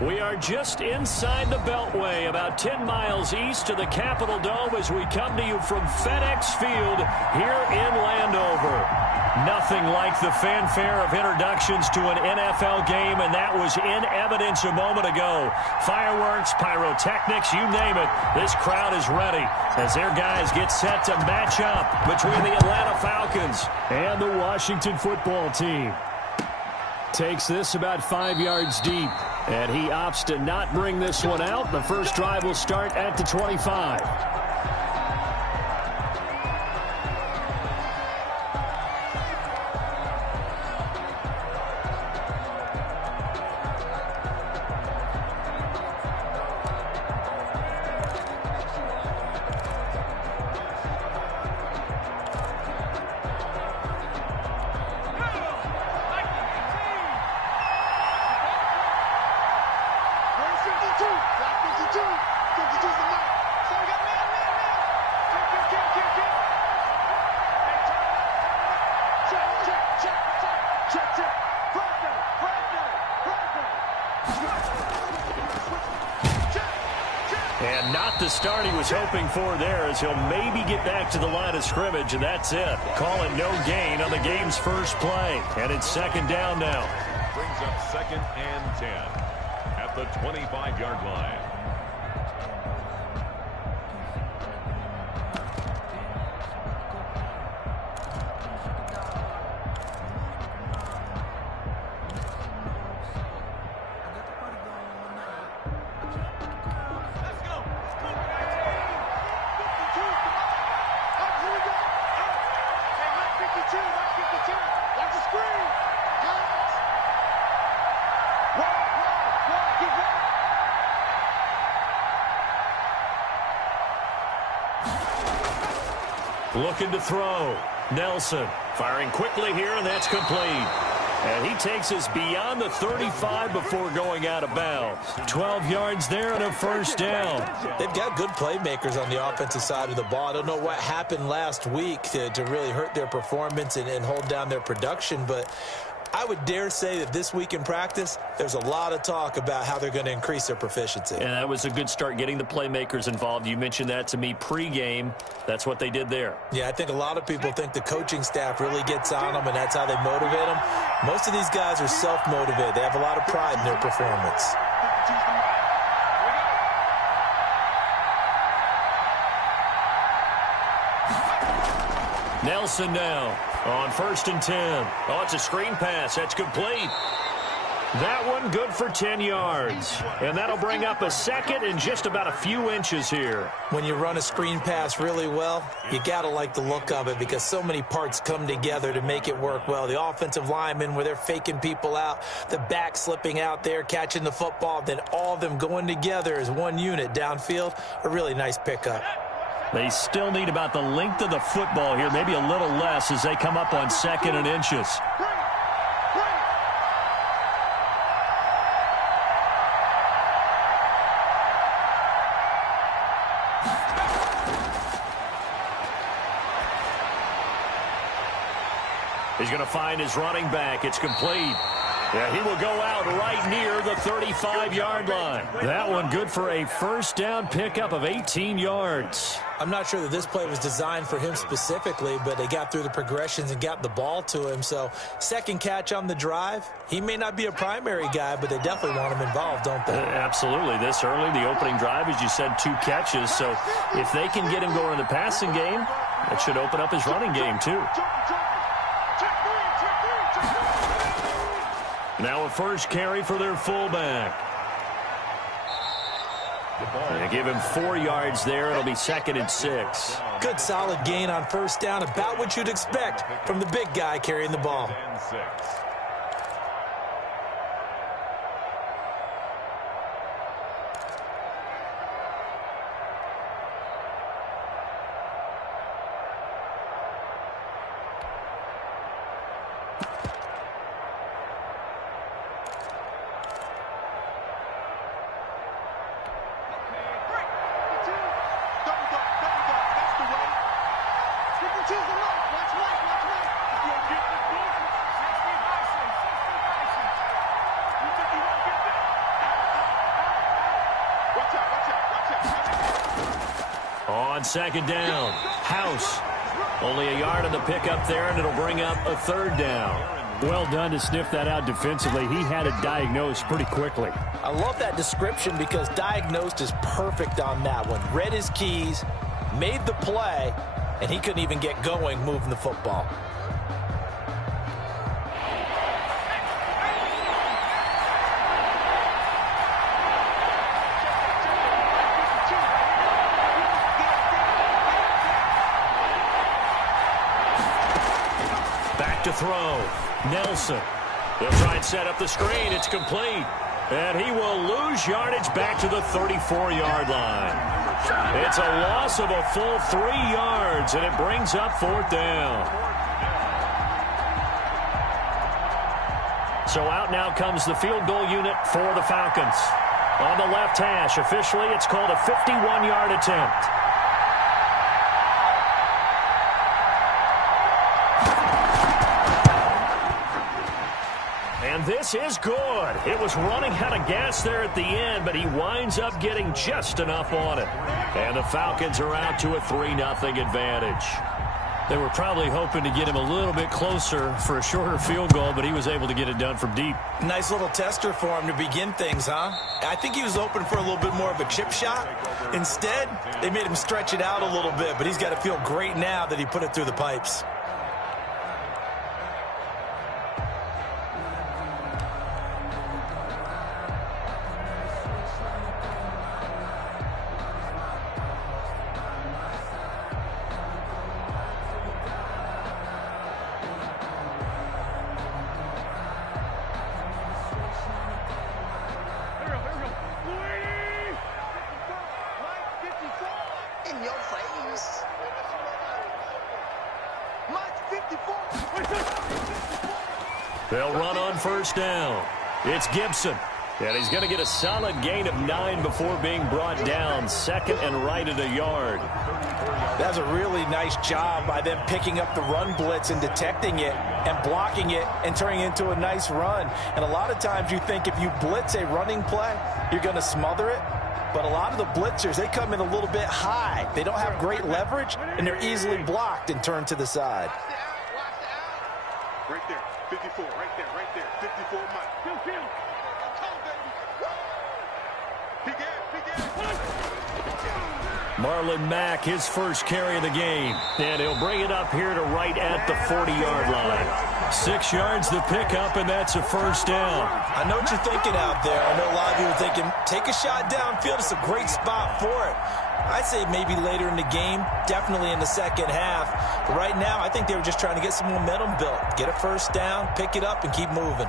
We are just inside the Beltway, about 10 miles east of the Capitol Dome as we come to you from FedEx Field here in Landover. Nothing like the fanfare of introductions to an NFL game, and that was in evidence a moment ago. Fireworks, pyrotechnics, you name it. This crowd is ready as their guys get set to match up between the Atlanta Falcons and the Washington football team. Takes this about 5 yards deep, and he opts to not bring this one out. The first drive will start at the 25. And not the start he was hoping for there, as he'll maybe get back to the line of scrimmage, and that's it. Call it no gain on the game's first play. And it's second down now. Brings up 2nd and 10 at the 25-yard line. Looking to throw. Nelson firing quickly here, and that's complete. And he takes us beyond the 35 before going out of bounds. 12 yards there and a first down. They've got good playmakers on the offensive side of the ball. I don't know what happened last week to really hurt their performance and hold down their production, but I would dare say that this week in practice, there's a lot of talk about how they're going to increase their proficiency. And that was a good start, getting the playmakers involved. You mentioned that to me pregame. That's what they did there. Yeah, I think a lot of people think the coaching staff really gets on them, and that's how they motivate them. Most of these guys are self-motivated. They have a lot of pride in their performance. Nelson now on 1st and 10. Oh, it's a screen pass. That's complete. That one good for 10 yards. And that'll bring up a second and just about a few inches here. When you run a screen pass really well, you got to like the look of it because so many parts come together to make it work well. The offensive linemen, where they're faking people out, the back slipping out there, catching the football, then all of them going together as one unit downfield. A really nice pickup. They still need about the length of the football here, maybe a little less as they come up on 2nd and inches. He's going to find his running back. It's complete. Yeah, he will go out right near the 35-yard line. That one good for a first down pickup of 18 yards. I'm not sure that this play was designed for him specifically, but they got through the progressions and got the ball to him. So, second catch on the drive. He may not be a primary guy, but they definitely want him involved, don't they? Absolutely. This early, the opening drive, as you said, 2 catches. So, if they can get him going in the passing game, that should open up his running game, too. Now a first carry for their fullback. They give him 4 yards there. It'll be 2nd and 6. Good solid gain on first down, about what you'd expect from the big guy carrying the ball. On second down, House. Only a yard on the pickup there, and it'll bring up a third down. Well done to sniff that out defensively. He had it diagnosed pretty quickly. I love that description because diagnosed is perfect on that one. Read his keys, made the play, and he couldn't even get going moving the football. Back to throw. Nelson. They'll try and set up the screen. It's complete. And he will lose yardage back to the 34-yard line. It's a loss of a full 3 yards, and it brings up fourth down. So out now comes the field goal unit for the Falcons. On the left hash, officially, it's called a 51-yard attempt. And this is good. It was running out of gas there at the end, but he winds up getting just enough on it. And the Falcons are out to a 3-0 advantage. They were probably hoping to get him a little bit closer for a shorter field goal, but he was able to get it done from deep. Nice little tester for him to begin things, huh? I think he was open for a little bit more of a chip shot. Instead, they made him stretch it out a little bit, but he's got to feel great now that he put it through the pipes. They'll run on first down. It's Gibson. And he's going to get a solid gain of 9 before being brought down. Second and right at a yard. That's a really nice job by them picking up the run blitz and detecting it and blocking it and turning it into a nice run. And a lot of times you think if you blitz a running play, you're going to smother it. But a lot of the blitzers, they come in a little bit high. They don't have great leverage, and they're easily blocked and turned to the side. Right there, 54, right there, 54, Mike. Kill. Marlon Mack, his first carry of the game. And he'll bring it up here to right at the 40-yard line. 6 yards the pickup, and that's a first down. I know what you're thinking out there. I know a lot of you are thinking, take a shot downfield. It's a great spot for it. I'd say maybe later in the game, definitely in the second half. But right now, I think they were just trying to get some momentum built. Get a first down, pick it up, and keep moving.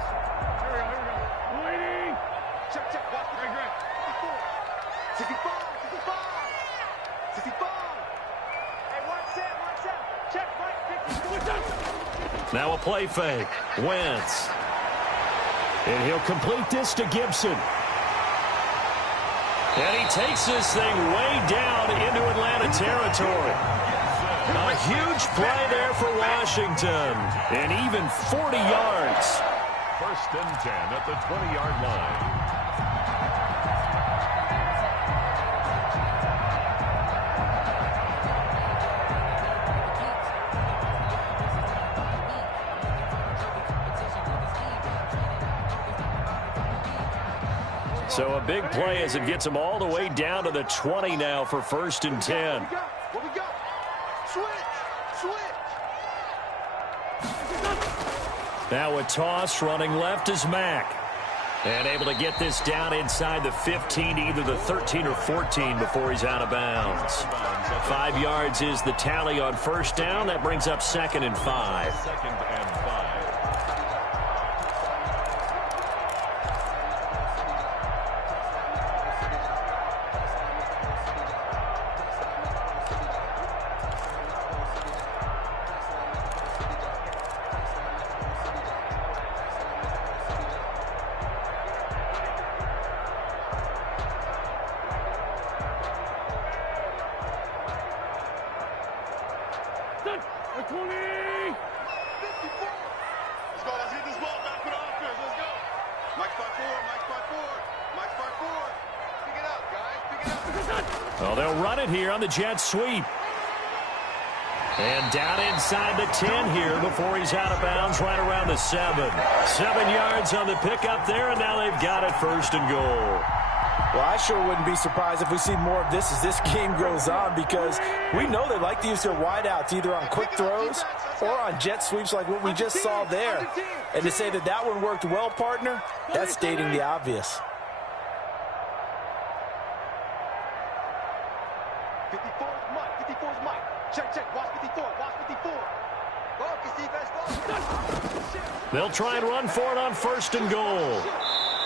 Now a play fake. Wentz. And he'll complete this to Gibson. And he takes this thing way down into Atlanta territory. A huge play there for Washington. And even 40 yards. First and 10 at the 20-yard line. So a big play as it gets them all the way down to the 20 now for first and 10. What we got? Switch. Now a toss running left is Mack. And able to get this down inside the 15, either the 13 or 14 before he's out of bounds. 5 yards is the tally on first down. That brings up second and 5. Second and 5. Well, they'll run it here on the jet sweep. And down inside the 10 here before he's out of bounds right around the 7. 7 yards on the pickup there, and now they've got it 1st and goal. Well, I sure wouldn't be surprised if we see more of this as this game goes on, because we know they like to use their wideouts either on quick throws or on jet sweeps like what we just saw there. And to say that that one worked well, partner, that's stating the obvious. 54 is Mike. 54 is Mike. Check. Watch 54. Watch 54. They'll try and run for it on 1st and goal.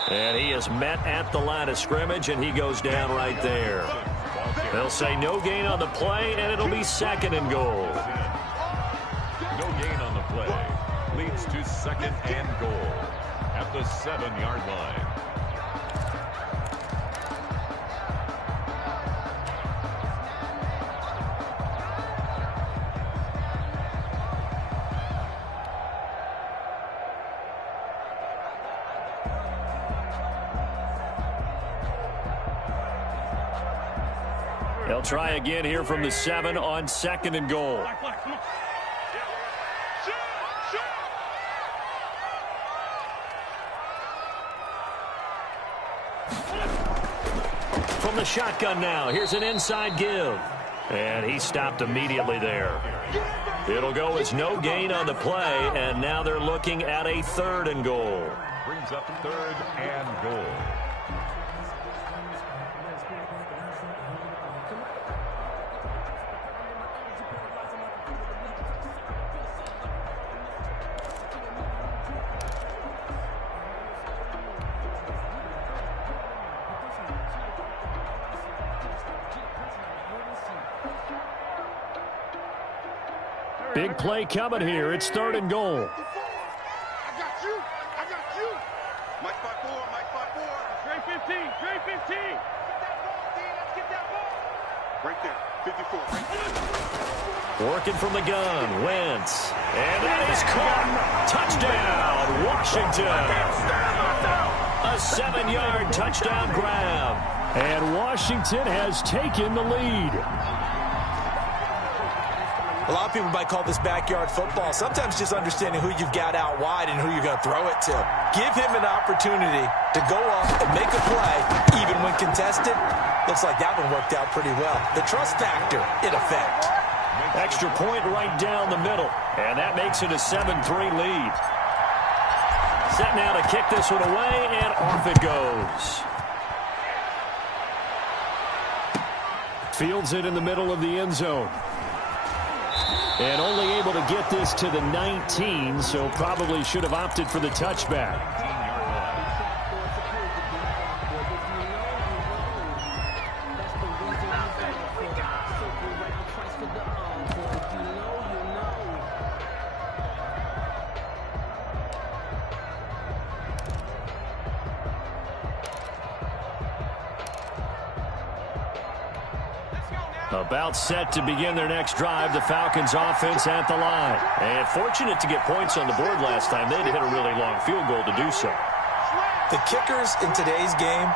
And he is met at the line of scrimmage, and he goes down right there. They'll say no gain on the play, and it'll be 2nd and goal. No gain on the play. Leads to 2nd and goal at the 7-yard line. They'll try again here from the 7 on 2nd and goal. From the shotgun now, here's an inside give. And he stopped immediately there. It'll go as no gain on the play, and now they're looking at a 3rd and goal. Brings up 3rd and goal. Big play coming here. It's 3rd and goal. I got you. Mike 5-4. Mike 5-4. Trey 15. Trey 15. Get that ball, D. Let's get that ball. Right there. 54. Right there. Working from the gun. Wentz. And that is caught. Touchdown, Washington. A 7-yard touchdown grab. And Washington has taken the lead. A lot of people might call this backyard football. Sometimes just understanding who you've got out wide and who you're going to throw it to. Give him an opportunity to go up and make a play, even when contested. Looks like that one worked out pretty well. The trust factor in effect. Extra point right down the middle. And that makes it a 7-3 lead. Set now to kick this one away, and off it goes. Fields it in the middle of the end zone. And only able to get this to the 19, so probably should have opted for the touchback. About set to begin their next drive, the Falcons offense at the line. And fortunate to get points on the board last time. They had to hit a really long field goal to do so. The kickers in today's game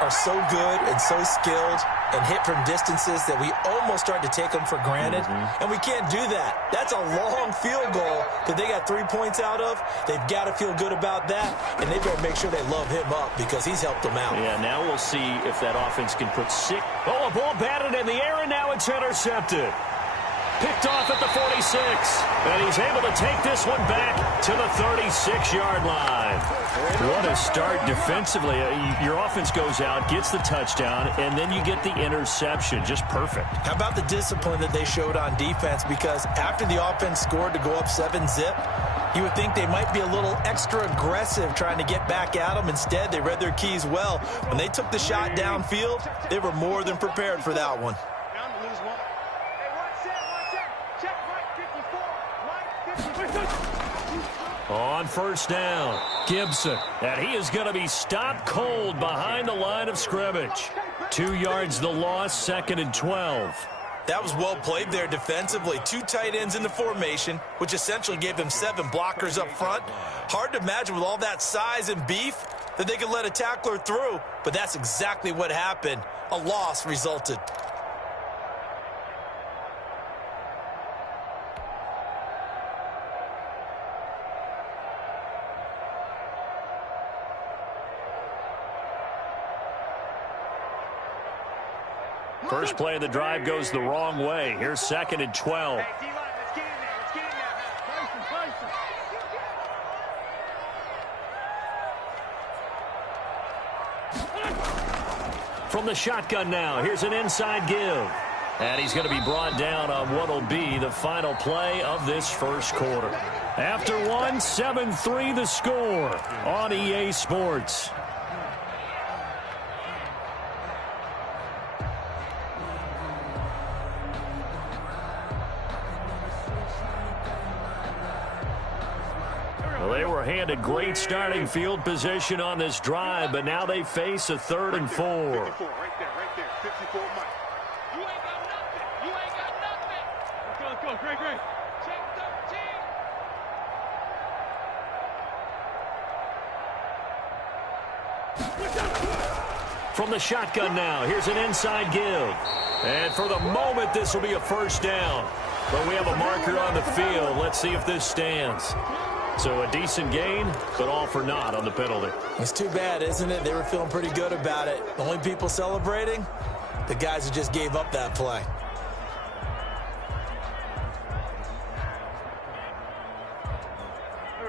are so good and so skilled and hit from distances that we almost start to take them for granted. And we can't do that. That's a long field goal that they got 3 points out of. They've got to feel good about that, and they better make sure they love him up because he's helped them out. Yeah, now we'll see if that offense can put 6. Oh, a ball batted in the air, and now it's intercepted. Picked off at the 46, and he's able to take this one back to the 36-yard line. What a start defensively. Your offense goes out, gets the touchdown, and then you get the interception. Just perfect. How about the discipline that they showed on defense? Because after the offense scored to go up 7-zip, you would think they might be a little extra aggressive trying to get back at them. Instead, they read their keys well. When they took the shot downfield, they were more than prepared for that one. On first down, Gibson. And he is going to be stopped cold behind the line of scrimmage. 2 yards the loss, 2nd and 12. That was well played there defensively. 2 tight ends in the formation, which essentially gave them 7 blockers up front. Hard to imagine with all that size and beef that they could let a tackler through, but that's exactly what happened. A loss resulted. First play of the drive goes the wrong way. Here's 2nd and 12. Hey, D-line, let's get in there. Let's get in there. From the shotgun now, here's an inside give. And he's going to be brought down on what will be the final play of this first quarter. After one, 7-3 the score on EA Sports. Well, they were handed great starting field position on this drive, but now they face a 3rd and 4. 54, right there. 54, Mike. You ain't got nothing. You ain't got nothing. Let's go. Great. Check 13. From the shotgun now, here's an inside give. And for the moment, this will be a first down. But we have a marker on the field. Let's see if this stands. So a decent gain, but all for naught on the penalty. It's too bad, isn't it? They were feeling pretty good about it. The only people celebrating, the guys who just gave up that play.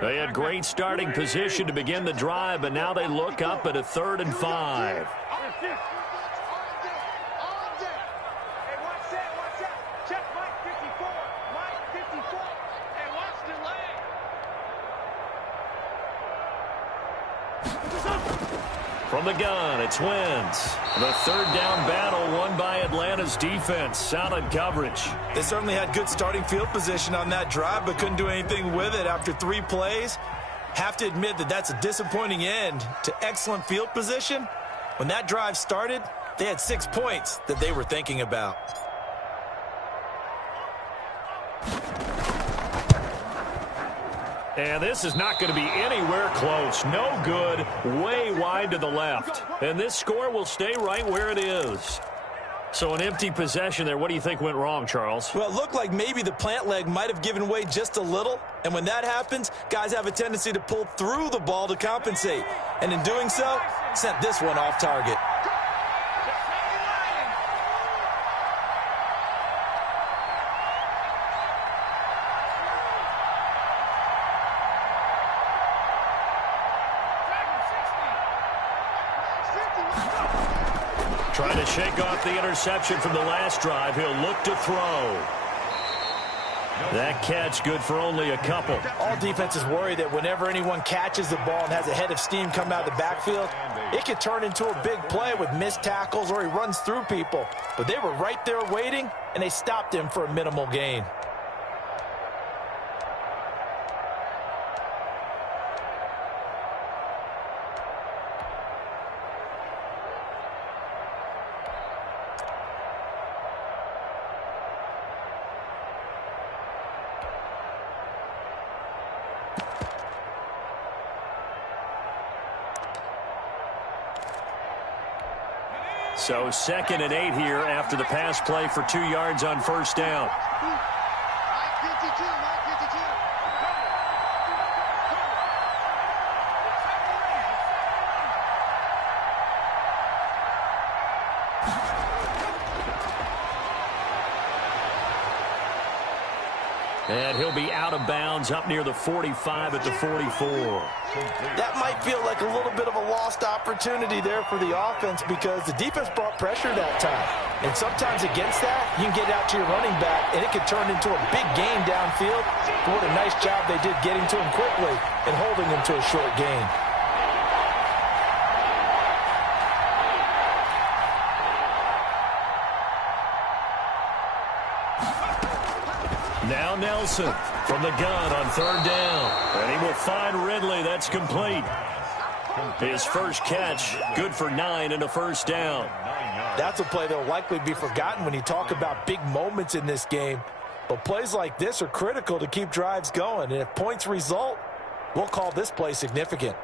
They had great starting position to begin the drive, but now they look up at a 3rd and 5. Hey, watch that. Check Mike 54. Mike 54. And watch the leg. From the gun, it's Wentz. The 3rd down battle won by Atlanta's defense. Solid coverage. They certainly had good starting field position on that drive, but couldn't do anything with it after 3 plays. Have to admit that that's a disappointing end to excellent field position. When that drive started, they had 6 points that they were thinking about. And this is not going to be anywhere close. No good, way wide to the left. And this score will stay right where it is. So an empty possession there. What do you think went wrong, Charles? Well, it looked like maybe the plant leg might have given way just a little. And when that happens, guys have a tendency to pull through the ball to compensate. And in doing so, sent this one off target. Trying to shake off the interception from the last drive. He'll look to throw. That catch good for only a couple. All defenses worry that whenever anyone catches the ball and has a head of steam come out of the backfield, it could turn into a big play with missed tackles or he runs through people. But they were right there waiting, and they stopped him for a minimal gain. So 2nd and 8 here after the pass play for 2 yards on first down. Mike 52. And he'll be out of bounds up near the 45 at the 44. That might feel like a little bit of a lost opportunity there for the offense because the defense brought pressure that time. And sometimes against that, you can get out to your running back, and it could turn into a big gain downfield. But what a nice job they did getting to him quickly and holding him to a short gain. Now Nelson from the gun on 3rd down. And he will find Ridley. That's complete. His first catch, good for 9 and a first down. That's a play that will likely be forgotten when you talk about big moments in this game. But plays like this are critical to keep drives going. And if points result, we'll call this play significant.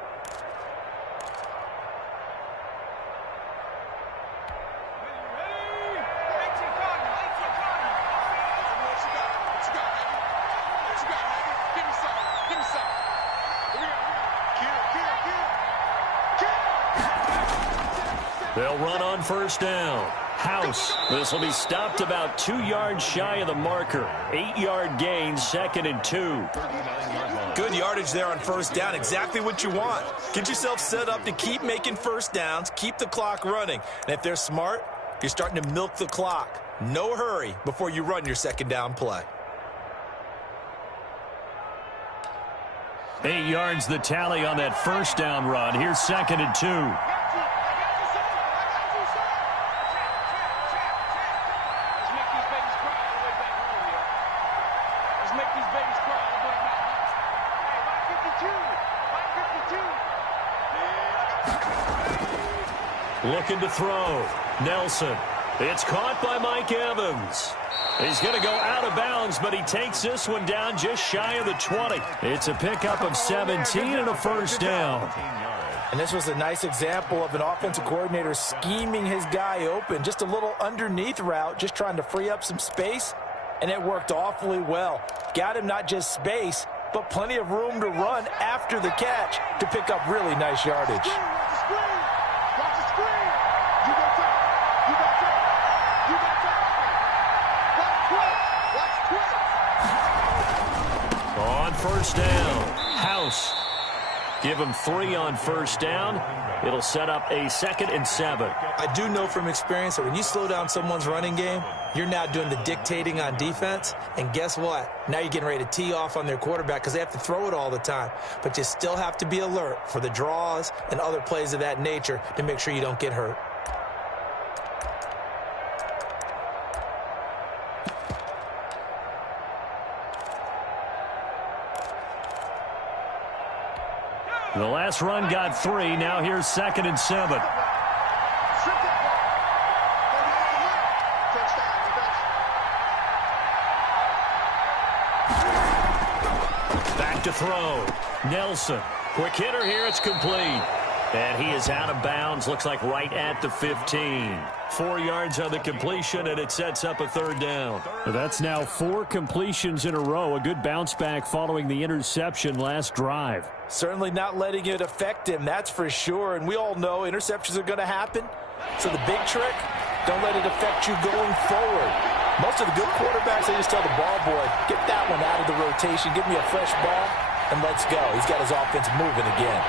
They'll run on first down. House. This will be stopped about 2 yards shy of the marker. 8-yard gain, 2nd and 2. Good yardage there on first down. Exactly what you want. Get yourself set up to keep making first downs, keep the clock running. And if they're smart, you're starting to milk the clock. No hurry before you run your second down play. 8 yards the tally on that first down run. Here's 2nd and 2. Looking to throw. Nelson. It's caught by Mike Evans. He's going to go out of bounds, but he takes this one down just shy of the 20. It's a pickup of 17 and a first down. And this was a nice example of an offensive coordinator scheming his guy open. Just a little underneath route, just trying to free up some space, and it worked awfully well. Got him not just space, but plenty of room to run after the catch to pick up really nice yardage. On first down, House. Give him 3 on first down. It'll set up a 2nd and 7. I do know from experience that when you slow down someone's running game, you're now doing the dictating on defense. And guess what? Now you're getting ready to tee off on their quarterback because they have to throw it all the time. But you still have to be alert for the draws and other plays of that nature to make sure you don't get hurt. The last run got 3. Now here's 2nd and 7. Back to throw. Nelson. Quick hitter here. It's complete. And he is out of bounds. Looks like right at the 15. 4 yards on the completion, and it sets up a 3rd down. That's now 4 completions in a row. A good bounce back following the interception last drive. Certainly not letting it affect him, that's for sure. And we all know interceptions are going to happen. So the big trick, don't let it affect you going forward. Most of the good quarterbacks, they just tell the ball boy, get that one out of the rotation, give me a fresh ball, and let's go. He's got his offense moving again.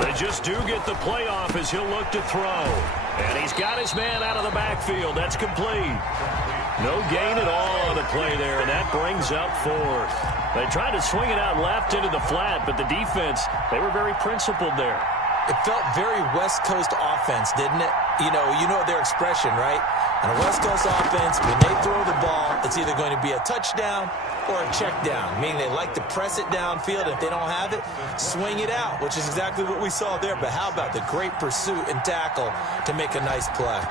They just do get the playoff as he'll look to throw. And he's got his man out of the backfield. That's complete. No gain at all on the play there, and that brings up 4th. They tried to swing it out left into the flat, but the defense, they were very principled there. It felt very West Coast offense, didn't it? You know their expression, right? On a West Coast offense, when they throw the ball, it's either going to be a touchdown or a check down, meaning they like to press it downfield. If they don't have it, swing it out, which is exactly what we saw there. But how about the great pursuit and tackle to make a nice play?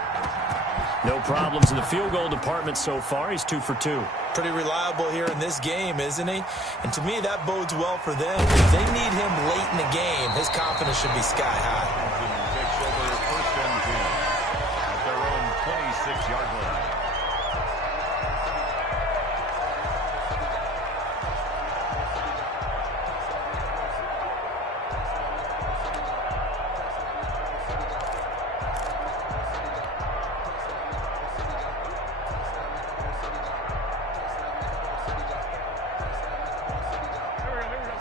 No problems in the field goal department so far. He's 2 for 2. Pretty reliable here in this game, isn't he? And to me, that bodes well for them. If they need him late in the game, his confidence should be sky high. Takes over 1st and 10 at their own 26-yard line.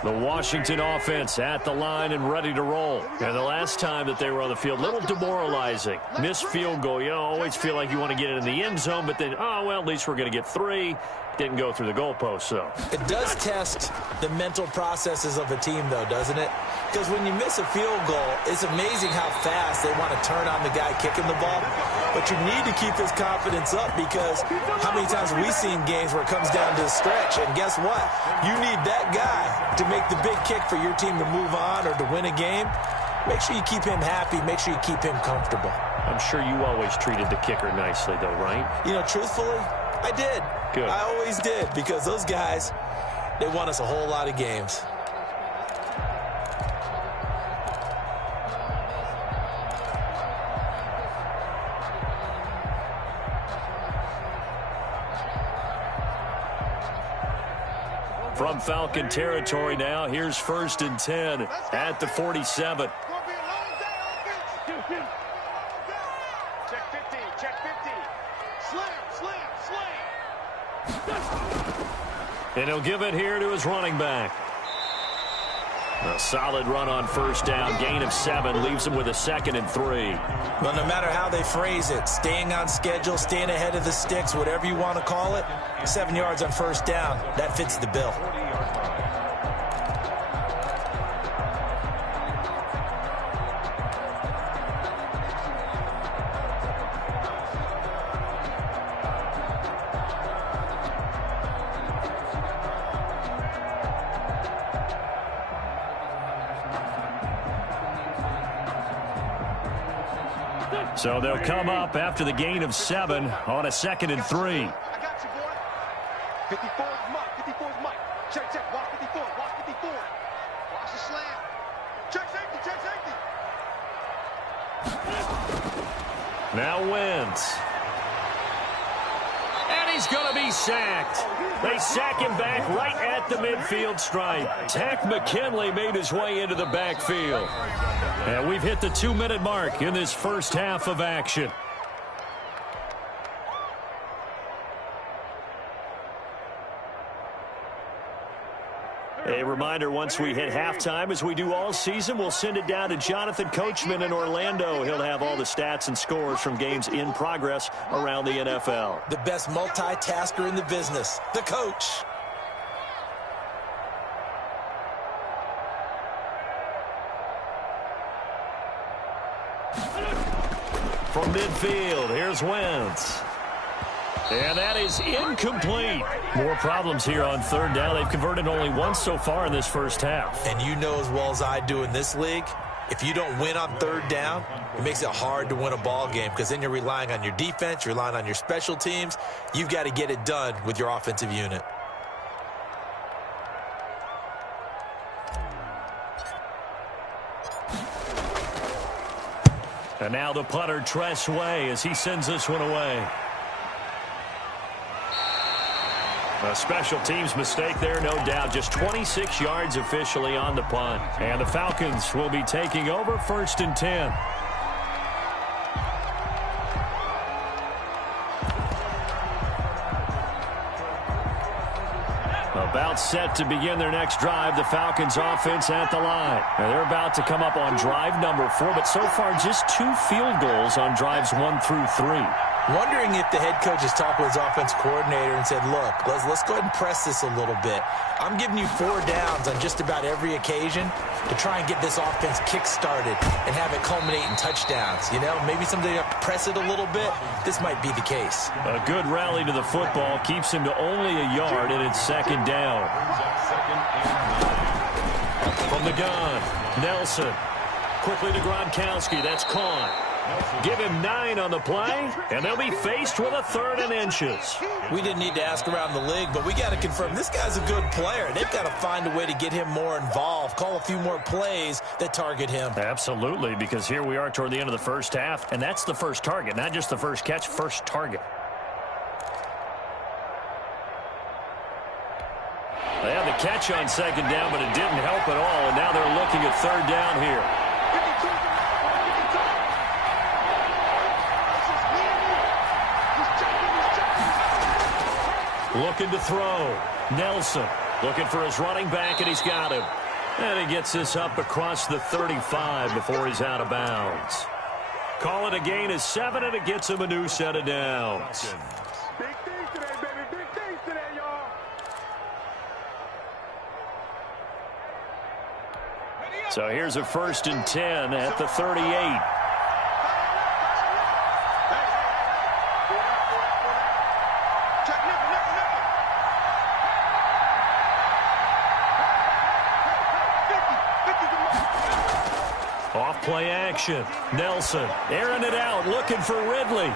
The Washington offense at the line and ready to roll. And the last time that they were on the field, a little demoralizing. Missed field goal. You always feel like you want to get it in the end zone, but then, oh, well, at least we're going to get 3. Didn't go through the goalpost, so. It does test the mental processes of a team, though, doesn't it? Because when you miss a field goal, it's amazing how fast they want to turn on the guy kicking the ball. But you need to keep his confidence up because how many times have we seen games where it comes down to a stretch? And guess what? You need that guy to make the big kick for your team to move on or to win a game. Make sure you keep him happy. Make sure you keep him comfortable. I'm sure you always treated the kicker nicely, though, right? You know, truthfully, I did. Good. I always did because those guys, they won us a whole lot of games. From from Falcon territory now. Here's 1st and 10 at the 47. Check 15, check 15. Slam. And he'll give it here to his running back. A solid run on 1st down. Gain of 7 leaves him with a 2nd and 3. Well, no matter how they phrase it, staying on schedule, staying ahead of the sticks, whatever you want to call it, 7 yards on 1st down, that fits the bill. So they'll come up after the gain of 7 on a 2nd and 3. I got you, boy. 54 is Mike. 54 is Mike. Check. Watch 54. Watch 54. Watch the slam. Check safety. Now Wentz. And he's going to be sacked. They sack him back right at the midfield stripe. Tack McKinley made his way into the backfield. And we've hit the 2-minute mark in this first half of action. A reminder, once we hit halftime, as we do all season, we'll send it down to Jonathan Coachman in Orlando. He'll have all the stats and scores from games in progress around the NFL. The best multitasker in the business, the coach. From midfield, here's Wentz. And that is incomplete. More problems here on 3rd down. They've converted only once so far in this first half. And you know as well as I do in this league, if you don't win on 3rd down, it makes it hard to win a ball game because then you're relying on your defense, you're relying on your special teams. You've got to get it done with your offensive unit. And now the punter, Tress Way, as he sends this one away. A special teams mistake there, no doubt. Just 26 yards officially on the punt. And the Falcons will be taking over 1st and 10. About set to begin their next drive, the Falcons offense at the line. And they're about to come up on drive number 4, but so far just 2 field goals on drives 1 through 3. Wondering if the head coach has talked with his offense coordinator and said, look, let's go ahead and press this a little bit. I'm giving you 4 downs on just about every occasion to try and get this offense kick-started and have it culminate in touchdowns. You know, maybe someday you have to press it a little bit. This might be the case. A good rally to the football keeps him to only a yard, and it's 2nd down. From the gun, Nelson. Quickly to Gronkowski. That's caught. Give him 9 on the play, and they'll be faced with a 3rd and inches. We didn't need to ask around the league, but we got to confirm this guy's a good player. They've got to find a way to get him more involved, call a few more plays that target him. Absolutely, because here we are toward the end of the first half, and that's the first target, not just the first catch, first target. They had the catch on 2nd down, but it didn't help at all, and now they're looking at 3rd down here. Looking to throw. Nelson looking for his running back, and he's got him. And he gets this up across the 35 before he's out of bounds. Call it a gain of 7, and it gets him a new set of downs. Big things today, baby. Big things today, y'all. So here's a 1st and 10 at the 38. Off-play action. Nelson airing it out, looking for Ridley.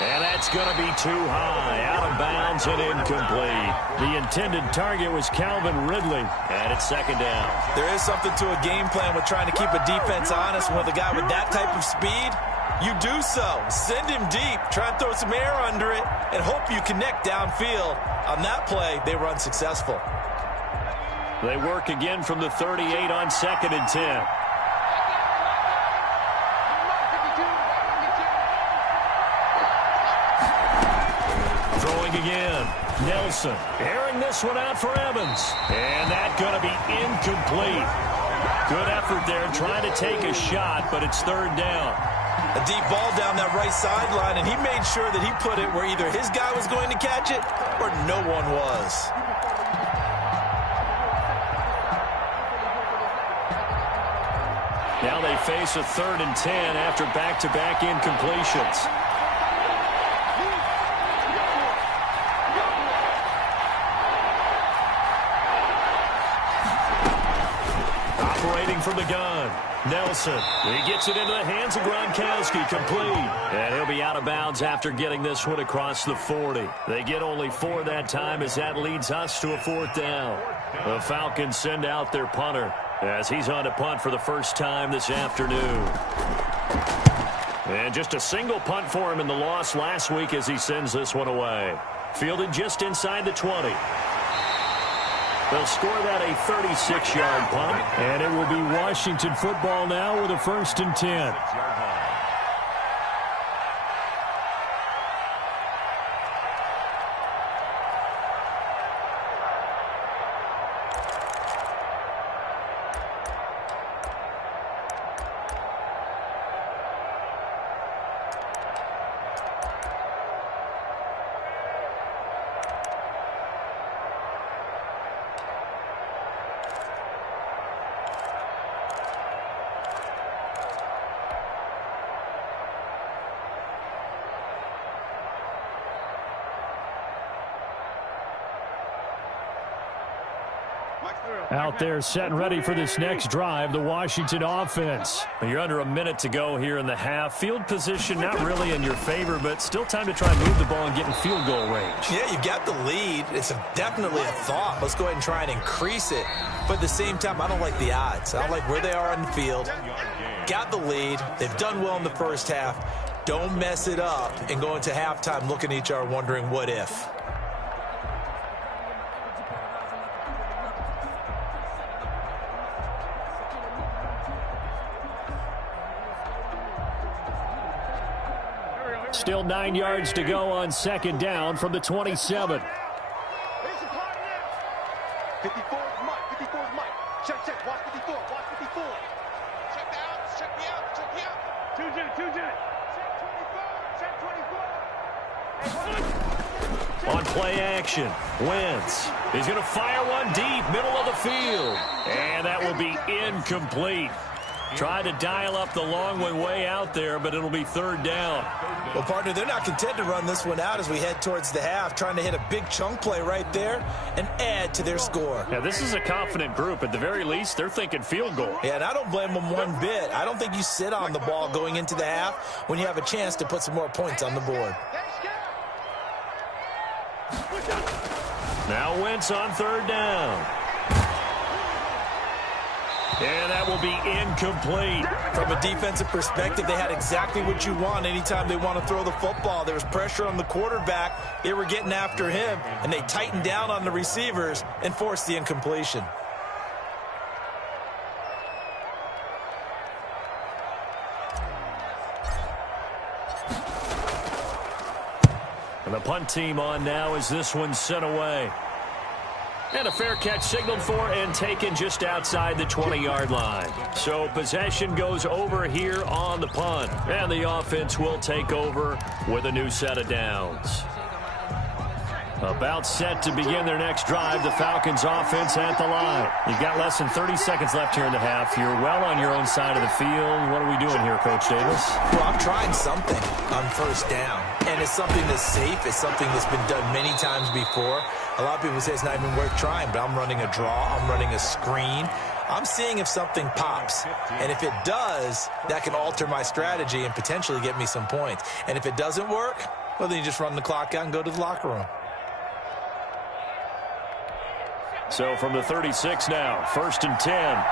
And that's going to be too high, out of bounds and incomplete. The intended target was Calvin Ridley, and it's 2nd down. There is something to a game plan with trying to keep a defense honest. With a guy with that type of speed, you do so. Send him deep, try and throw some air under it, and hope you connect downfield. On that play, they were unsuccessful. They work again from the 38 on 2nd and 10. Throwing again. Nelson airing this one out for Evans. And that's going to be incomplete. Good effort there trying to take a shot, but it's 3rd down. A deep ball down that right sideline, and he made sure that he put it where either his guy was going to catch it or no one was. Now they face a 3rd and 10 after back-to-back incompletions. Operating from the gun. Nelson. He gets it into the hands of Gronkowski. Complete. And he'll be out of bounds after getting this one across the 40. They get only 4 that time as that leads us to a 4th down. The Falcons send out their punter as he's on to punt for the first time this afternoon. And just a single punt for him in the loss last week as he sends this one away. Fielded just inside the 20. They'll score that a 36-yard punt. And it will be Washington football now with a 1st and 10. Out there set and ready for this next drive, the Washington offense. You're under a minute to go here in the half. Field position not really in your favor, but still time to try and move the ball and get in field goal range. Yeah, you've got the lead. It's definitely a thought. Let's go ahead and try and increase it. But at the same time, I don't like the odds. I don't like where they are on the field. Got the lead. They've done well in the first half. Don't mess it up and go into halftime looking at each other wondering what if. Still 9 yards to go on 2nd down from the 27. 54 is Mike. 54 is Mike. Check. Watch 54. Watch 54. Check me out. Check me out. Check me out. 2-2. Check 24. On play action, Wentz. He's going to fire one deep, middle of the field. And that will be incomplete. Try to dial up the long one way out there, but it'll be 3rd down. Well, partner, they're not content to run this one out as we head towards the half, trying to hit a big chunk play right there and add to their score. Yeah, this is a confident group. At the very least, they're thinking field goal. Yeah, and I don't blame them one bit. I don't think you sit on the ball going into the half when you have a chance to put some more points on the board. Now Wentz on 3rd down. And that will be incomplete. From a defensive perspective, they had exactly what you want anytime they want to throw the football. There was pressure on the quarterback. They were getting after him, and they tightened down on the receivers and forced the incompletion. And the punt team on now as this one's sent away. And a fair catch signaled for and taken just outside the 20-yard line. So possession goes over here on the punt. And the offense will take over with a new set of downs. About set to begin their next drive, the Falcons offense at the line. You've got less than 30 seconds left here in the half. You're well on your own side of the field. What are we doing here, Coach Davis? Well, I'm trying something on 1st down. And it's something that's safe. It's something that's been done many times before. A lot of people say it's not even worth trying, but I'm running a draw. I'm running a screen. I'm seeing if something pops. And if it does, that can alter my strategy and potentially get me some points. And if it doesn't work, well, then you just run the clock out and go to the locker room. So from the 36 now, 1st and 10.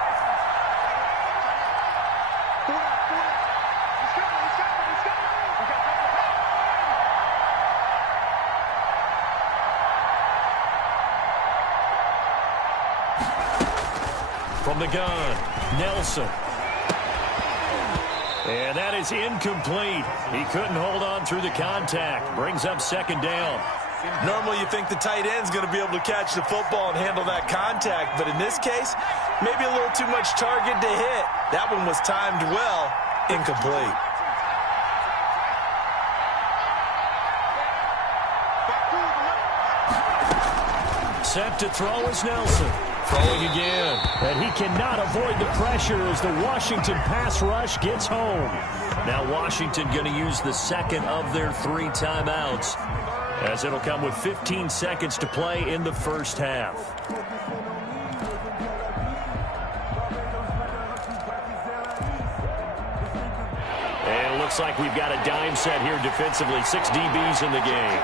From the gun, Nelson. And that is incomplete. He couldn't hold on through the contact. Brings up second down. Normally you think the tight end's going to be able to catch the football and handle that contact, but in this case, maybe a little too much target to hit. That one was timed well, incomplete. Set to throw is Nelson. Throwing again. And he cannot avoid the pressure as the Washington pass rush gets home. Now Washington going to use the second of their 3 timeouts, as it'll come with 15 seconds to play in the first half. And it looks like we've got a dime set here defensively. 6 DBs in the game.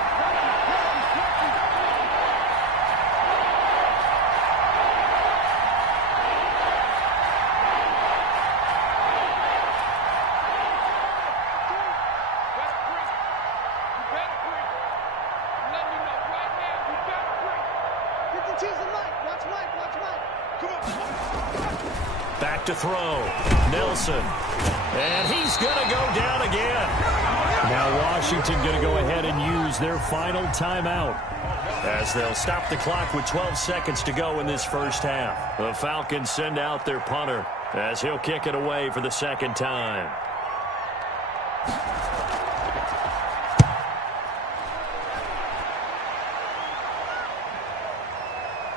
Back to throw. Nelson. And he's going to go down again. Now Washington going to go ahead and use their final timeout, as they'll stop the clock with 12 seconds to go in this first half. The Falcons send out their punter, as he'll kick it away for the second time.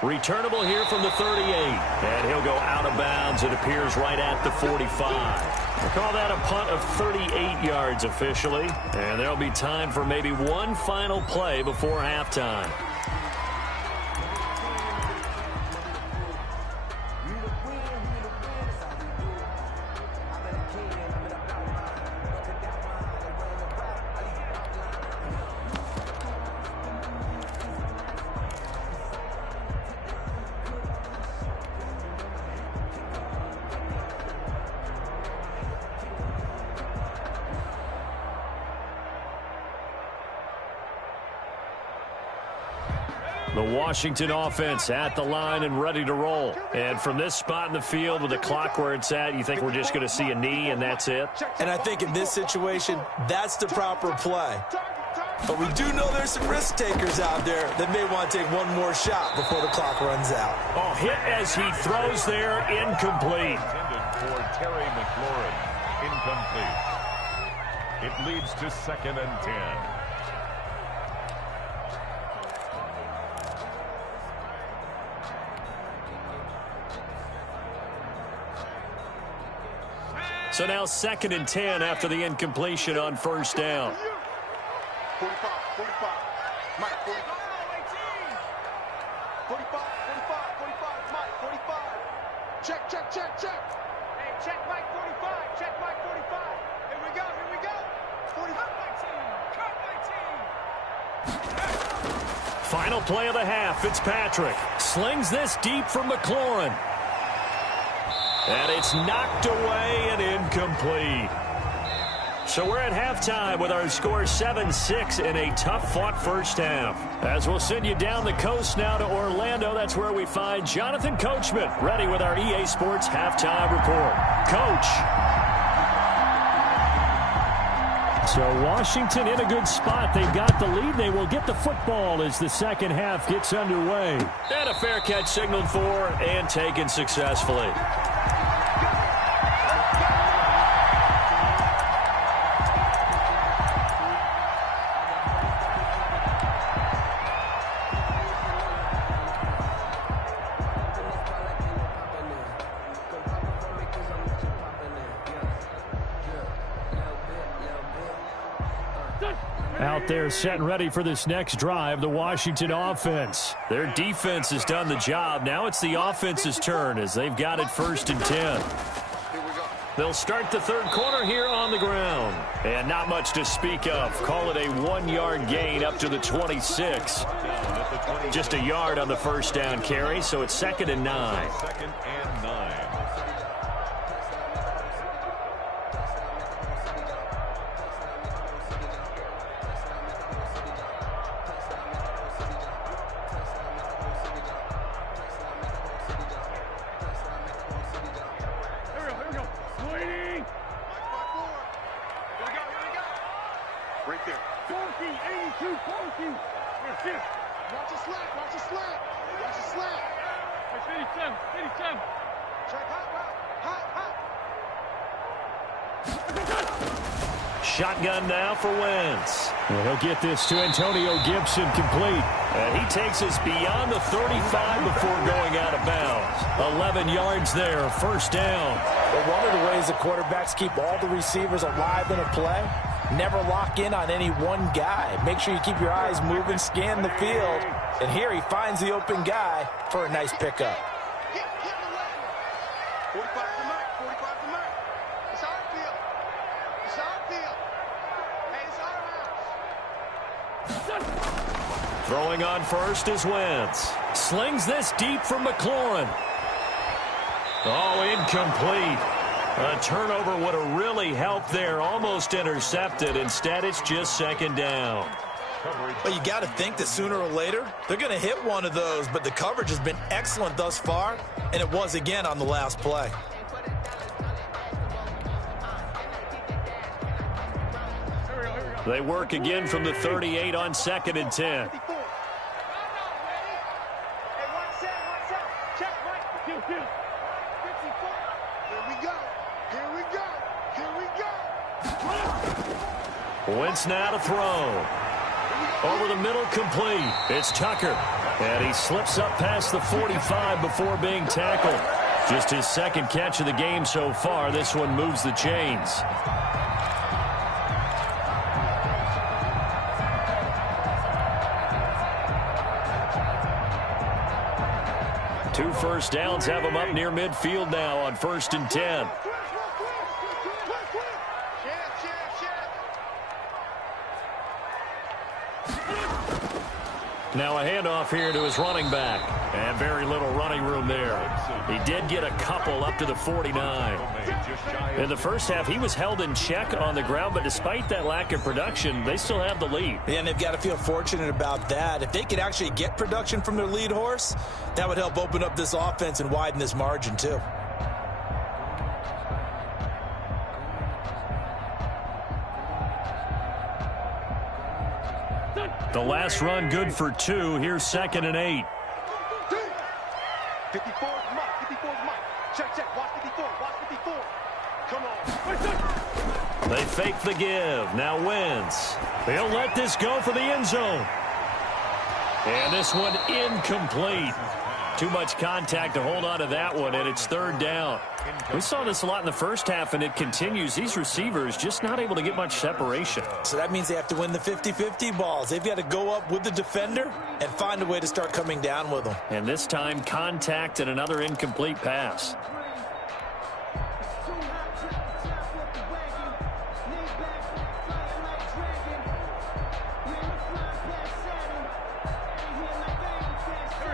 Returnable here from the 38. And he'll go out of bounds, it appears, right at the 45. We'll call that a punt of 38 yards officially. And there'll be time for maybe one final play before halftime. The Washington offense at the line and ready to roll. And from this spot in the field with the clock where it's at, you think we're just going to see a knee and that's it? And I think in this situation, that's the proper play. But we do know there's some risk takers out there that may want to take one more shot before the clock runs out. Oh, hit as he throws there, incomplete. Intended for Terry McLaurin, incomplete. It leads to 2nd and 10. So now 2nd and 10 after the incompletion on first down. 45, 45. Mike, 45. 45, 45, Mike, 45. Check, check, check, check. Hey, check Mike 45. Check Mike 45. Here we go, here we go. 45. Cut my team. Final play of the half. Fitzpatrick slings this deep from McLaurin. And it's knocked away and incomplete. So we're at halftime with our score 7-6 in a tough-fought first half. As we'll send you down the coast now to Orlando, that's where we find Jonathan Coachman, ready with our EA Sports halftime report. Coach. So Washington in a good spot. They've got the lead. They will get the football as the second half gets underway. And a fair catch signaled for and taken successfully. Out there set and ready for this next drive, the Washington offense. Their defense has done the job. Now it's the offense's turn as they've got it 1st and 10. They'll start the third quarter here on the ground. And not much to speak of. Call it a 1-yard gain up to the 26. Just a yard on the first down carry, so it's 2nd and 9. 2nd and 9. Watch a slap, watch a slap, watch a slap. 87, 87. Check hot, hot, hot. Shotgun now for Wentz. Well, he'll get this to Antonio Gibson complete. And he takes us beyond the 35 before going out of bounds. 11 yards there, first down. Well, one of the ways the quarterbacks keep all the receivers alive in a play, never lock in on any one guy. Make sure you keep your eyes moving, scan the field. And here he finds the open guy for a nice pickup. 45 to Mike, 45 to Mike. It's our field. It's our field. Hey, it's our house. Throwing on first is Wentz. Slings this deep from McLaurin. Oh, incomplete. A turnover would have really helped there. Almost intercepted. Instead, it's just second down. Well, you got to think that sooner or later, they're going to hit one of those. But the coverage has been excellent thus far, and it was again on the last play. They work again from the 38 on 2nd and 10. Wentz now to throw. Over the middle, complete. It's Tucker. And he slips up past the 45 before being tackled. Just his second catch of the game so far. This one moves the chains. Two first downs have him up near midfield now on 1st and 10. Now a handoff here to his running back. And very little running room there. He did get a couple up to the 49. In the first half, he was held in check on the ground, but despite that lack of production, they still have the lead. Yeah, and they've got to feel fortunate about that. If they could actually get production from their lead horse, that would help open up this offense and widen this margin too. The last run good for 2. Here's 2nd and 8. 54 is Mike. 54 is Mike. Check, check. Watch 54. Watch 54. Come on. They fake the give. Now Wentz. They'll let this go for the end zone. And this one incomplete. Too much contact to hold on to that one, and it's 3rd down. We saw this a lot in the first half, and it continues. These receivers just not able to get much separation. So that means they have to win the 50-50 balls. They've got to go up with the defender and find a way to start coming down with them. And this time, contact and another incomplete pass.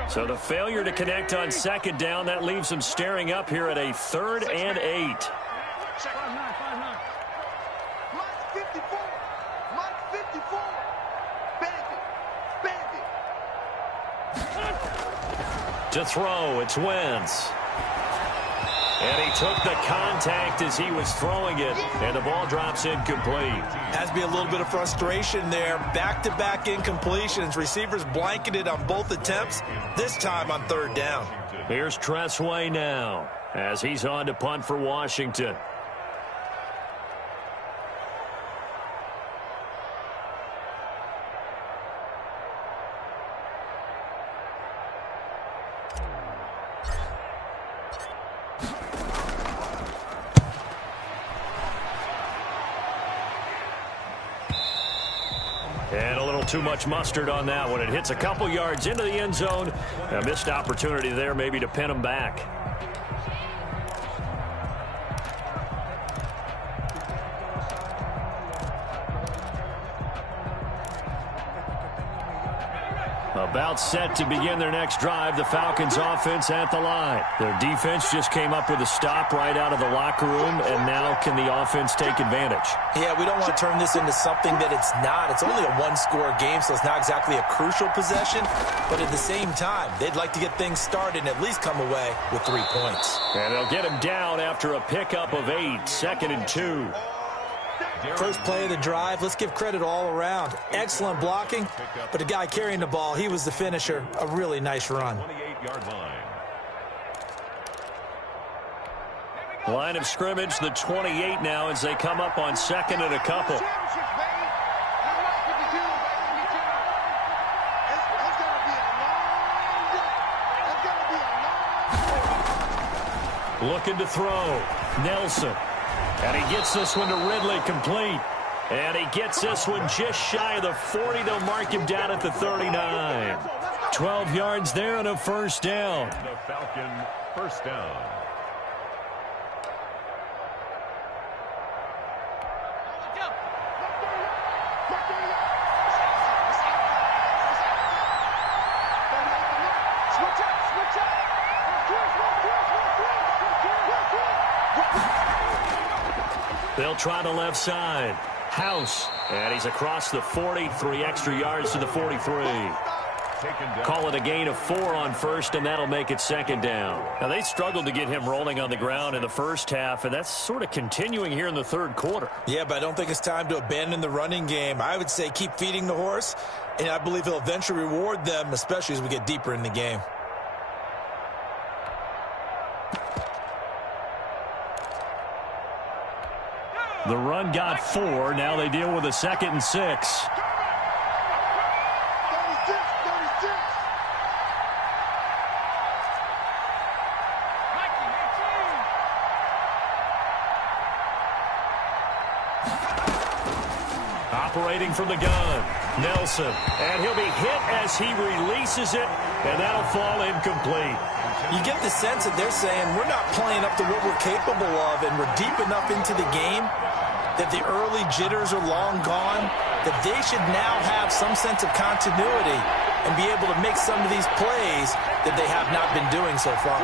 So the failure to connect on 2nd down, that leaves them staring up here at a 3rd and 8. Mike 54. Mike 54. Bandit. To throw, it's Wentz. And he took the contact as he was throwing it, and the ball drops incomplete. Has to be a little bit of frustration there. Back-to-back incompletions. Receivers blanketed on both attempts, this time on 3rd down. Here's Tressway now as he's on to punt for Washington. And a little too much mustard on that one. It hits a couple yards into the end zone. A missed opportunity there maybe to pin him back. About set to begin their next drive. The Falcons offense at the line. Their defense just came up with a stop right out of the locker room, and now can the offense take advantage? Yeah, we don't want to turn this into something that it's not. It's only a one-score game, so it's not exactly a crucial possession. But at the same time, they'd like to get things started and at least come away with 3 points. And they'll get him down after a pickup of 8, 2nd and 2. First play of the drive, let's give credit all around. Excellent blocking, but the guy carrying the ball, he was the finisher. A really nice run. 28-yard line. Line of scrimmage, the 28 now as they come up on second and a couple. Looking to throw. Nelson. And he gets this one to Ridley complete. And he gets this one just shy of the 40. They'll mark him down at the 39. 12 yards there and a first down. The Falcon first down. They'll try the left side. House. And he's across the 40. 3 extra yards to the 43. Call it a gain of 4 on first, and that'll make it second down. Now, they struggled to get him rolling on the ground in the first half, and that's sort of continuing here in the third quarter. Yeah, but I don't think it's time to abandon the running game. I would say keep feeding the horse, and I believe he'll eventually reward them, especially as we get deeper in the game. The run got 4. Now they deal with a 2nd and 6. Operating from the gun, Nelson. And he'll be hit as he releases it, and that'll fall incomplete. You get the sense that they're saying we're not playing up to what we're capable of, and we're deep enough into the game that the early jitters are long gone, that they should now have some sense of continuity and be able to make some of these plays that they have not been doing so far.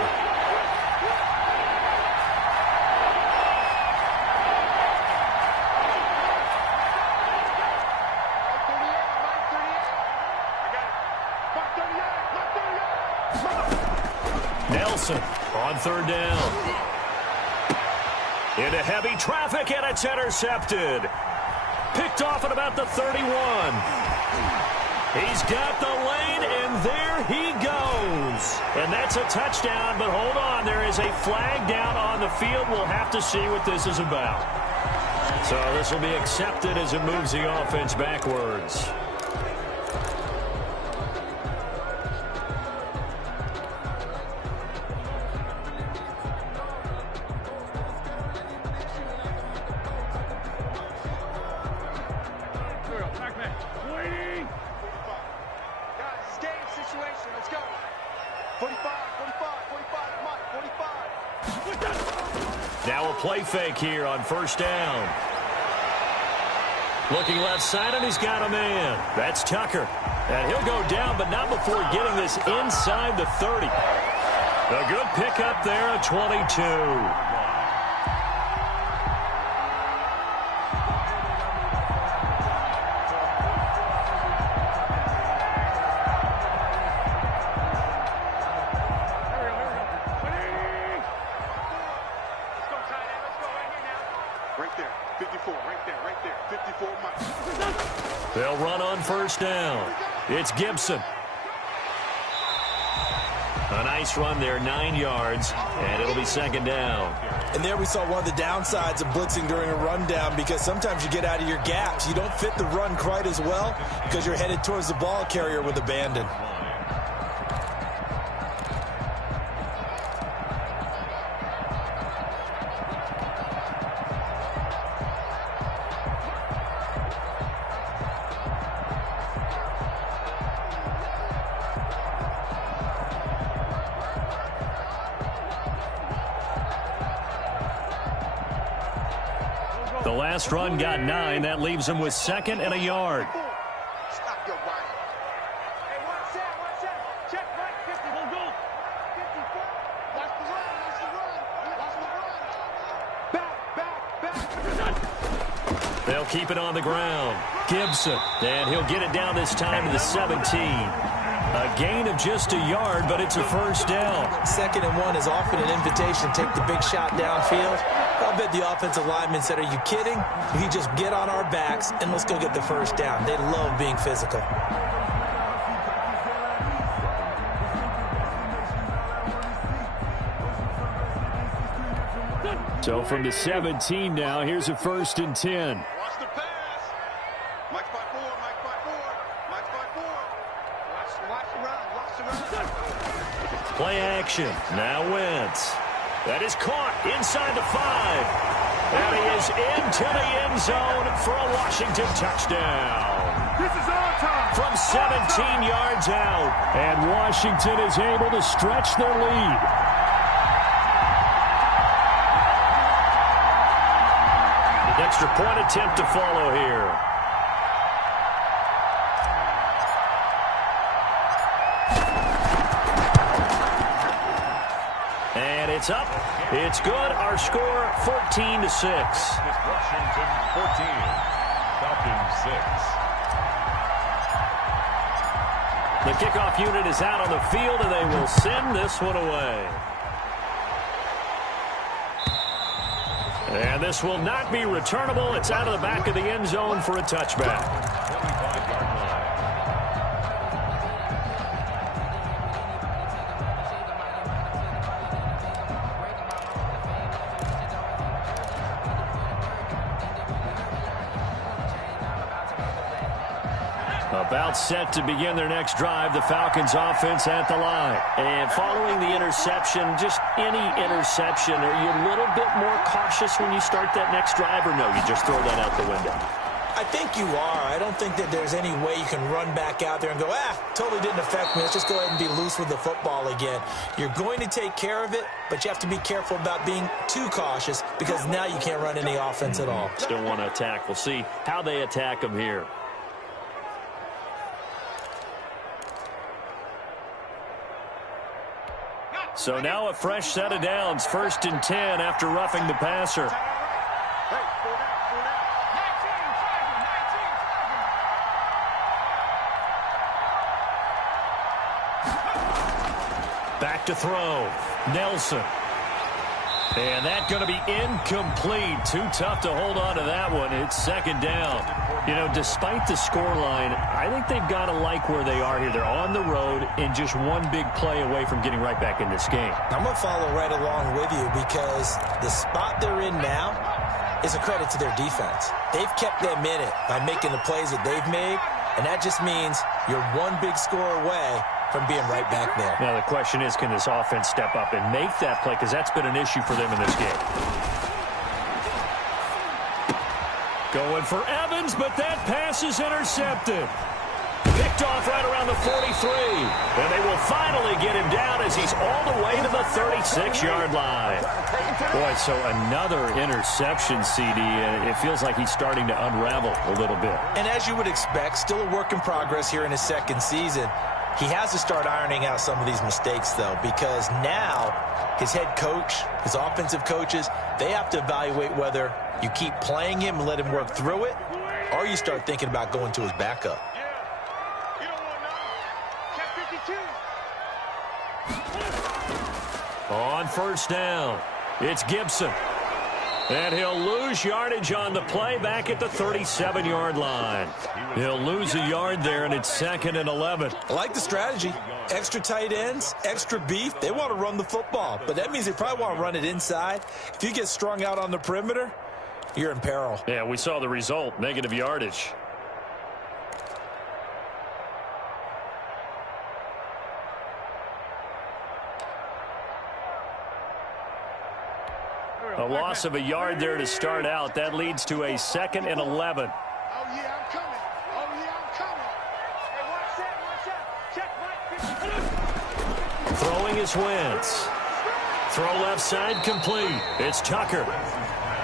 Nelson on third down. Into heavy traffic, and it's intercepted. Picked off at about the 31. He's got the lane, and there he goes. And that's a touchdown, but hold on. There is a flag down on the field. We'll have to see what this is about. So this will be accepted as it moves the offense backwards. Now a play fake here on first down. Looking left side, and he's got a man. That's Tucker. And he'll go down, but not before getting this inside the 30. A good pickup there at 22. They'll run on first down. It's Gibson. A nice run there, 9 yards, and it'll be second down. And there we saw one of the downsides of blitzing during a rundown, because sometimes you get out of your gaps. You don't fit the run quite as well because you're headed towards the ball carrier with abandon. The last run got 9. That leaves him with 2nd and a yard. Stop your body. Hey, watch out. Check right, 50, we'll go. 54. Watch the run. Back. They'll keep it on the ground. Gibson, and he'll get it down this time to the 17. A gain of just a yard, but it's a first down. 2nd and 1 is often an invitation. Take the big shot downfield. I'll bet the offensive lineman said, are you kidding? We just get on our backs and let's go get the first down. They love being physical. So from the 17 now, here's a 1st and 10. Watch the pass. Mike's by 4, Mike's by 4, Mike's by 4. Watch the run. Play action. Now Wentz. That is caught inside the 5. And he is into the end zone for a Washington touchdown. This is our time. From 17 yards out. And Washington is able to stretch their lead. An extra point attempt to follow here. And it's up. It's good. Our score 14-6. Washington 14, Falcons 6. The kickoff unit is out on the field, and they will send this one away. And this will not be returnable. It's out of the back of the end zone for a touchback. 25-yard line. About set to begin their next drive, the Falcons offense at the line. And following the interception, just any interception, are you a little bit more cautious when you start that next drive, or no, you just throw that out the window? I think you are. I don't think that there's any way you can run back out there and go, totally didn't affect me. Let's just go ahead and be loose with the football again. You're going to take care of it, but you have to be careful about being too cautious because now you can't run any offense at all. Still want to attack. We'll see how they attack them here. So now a fresh set of downs, 1st and 10 after roughing the passer. Back to throw. Nelson. And that's going to be incomplete. Too tough to hold on to that one. It's 2nd down. You know, despite the scoreline, I think they've got to like where they are here. They're on the road and just one big play away from getting right back in this game. I'm going to follow right along with you because the spot they're in now is a credit to their defense. They've kept them in it by making the plays that they've made, and that just means you're one big score away from being right back there. Now the question is, can this offense step up and make that play? Because that's been an issue for them in this game. Going for Evans, but that pass is intercepted. Picked off right around the 43. And they will finally get him down as he's all the way to the 36-yard line. Boy, so another interception, CD, and it feels like he's starting to unravel a little bit. And as you would expect, still a work in progress here in his 2nd season. He has to start ironing out some of these mistakes, though, because now his head coach, his offensive coaches, they have to evaluate whether you keep playing him and let him work through it, or you start thinking about going to his backup. You don't want none. Check 52. On 1st down, it's Gibson. And he'll lose yardage on the play back at the 37-yard line. He'll lose a yard there, and it's 2nd and 11. I like the strategy. Extra tight ends, extra beef. They want to run the football, but that means they probably want to run it inside. If you get strung out on the perimeter, you're in peril. Yeah, we saw the result, negative yardage. A loss of a yard there to start out. That leads to a 2nd and 11. Oh, yeah, I'm coming. Oh, yeah, I'm coming. Hey, watch that, watch that. Check Mike. Throwing is Wentz. Throw left side complete. It's Tucker.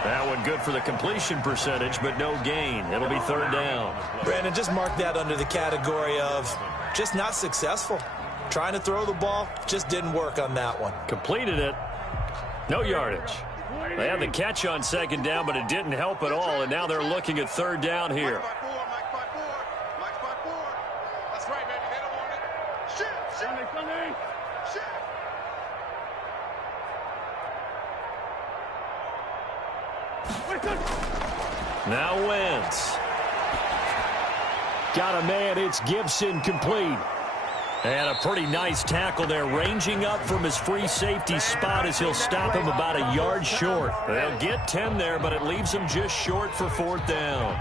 That one good for the completion percentage, but no gain. It'll be 3rd down. Brandon, just mark that under the category of just not successful. Trying to throw the ball, just didn't work on that one. Completed it. No yardage. They had the catch on 2nd down, but it didn't help at all, and now they're looking at 3rd down here. Mike's by 4. That's right, baby. They don't want it. Sunday. Now Wentz. Got a man. It's Gibson, complete. And a pretty nice tackle there, ranging up from his free safety spot as he'll stop him about a yard short. They'll get 10 there, but it leaves him just short for 4th down.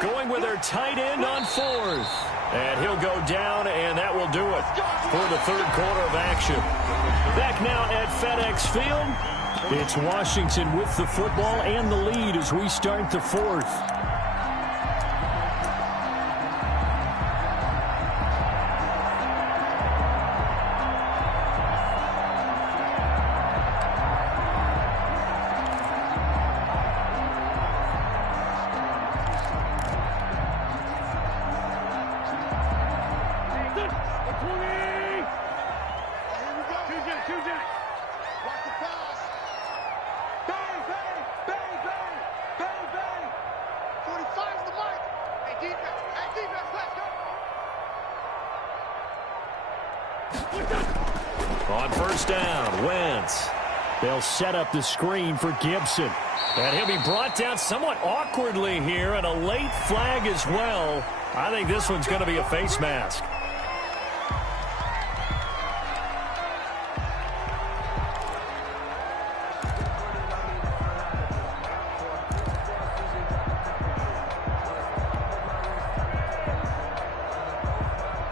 Going with their tight end on 4th. And he'll go down, and that will do it for the 3rd quarter of action. Back now at FedEx Field. It's Washington with the football and the lead as we start the 4th. On 1st down, Wentz. They'll set up the screen for Gibson. And he'll be brought down somewhat awkwardly here, and a late flag as well. I think this one's going to be a face mask.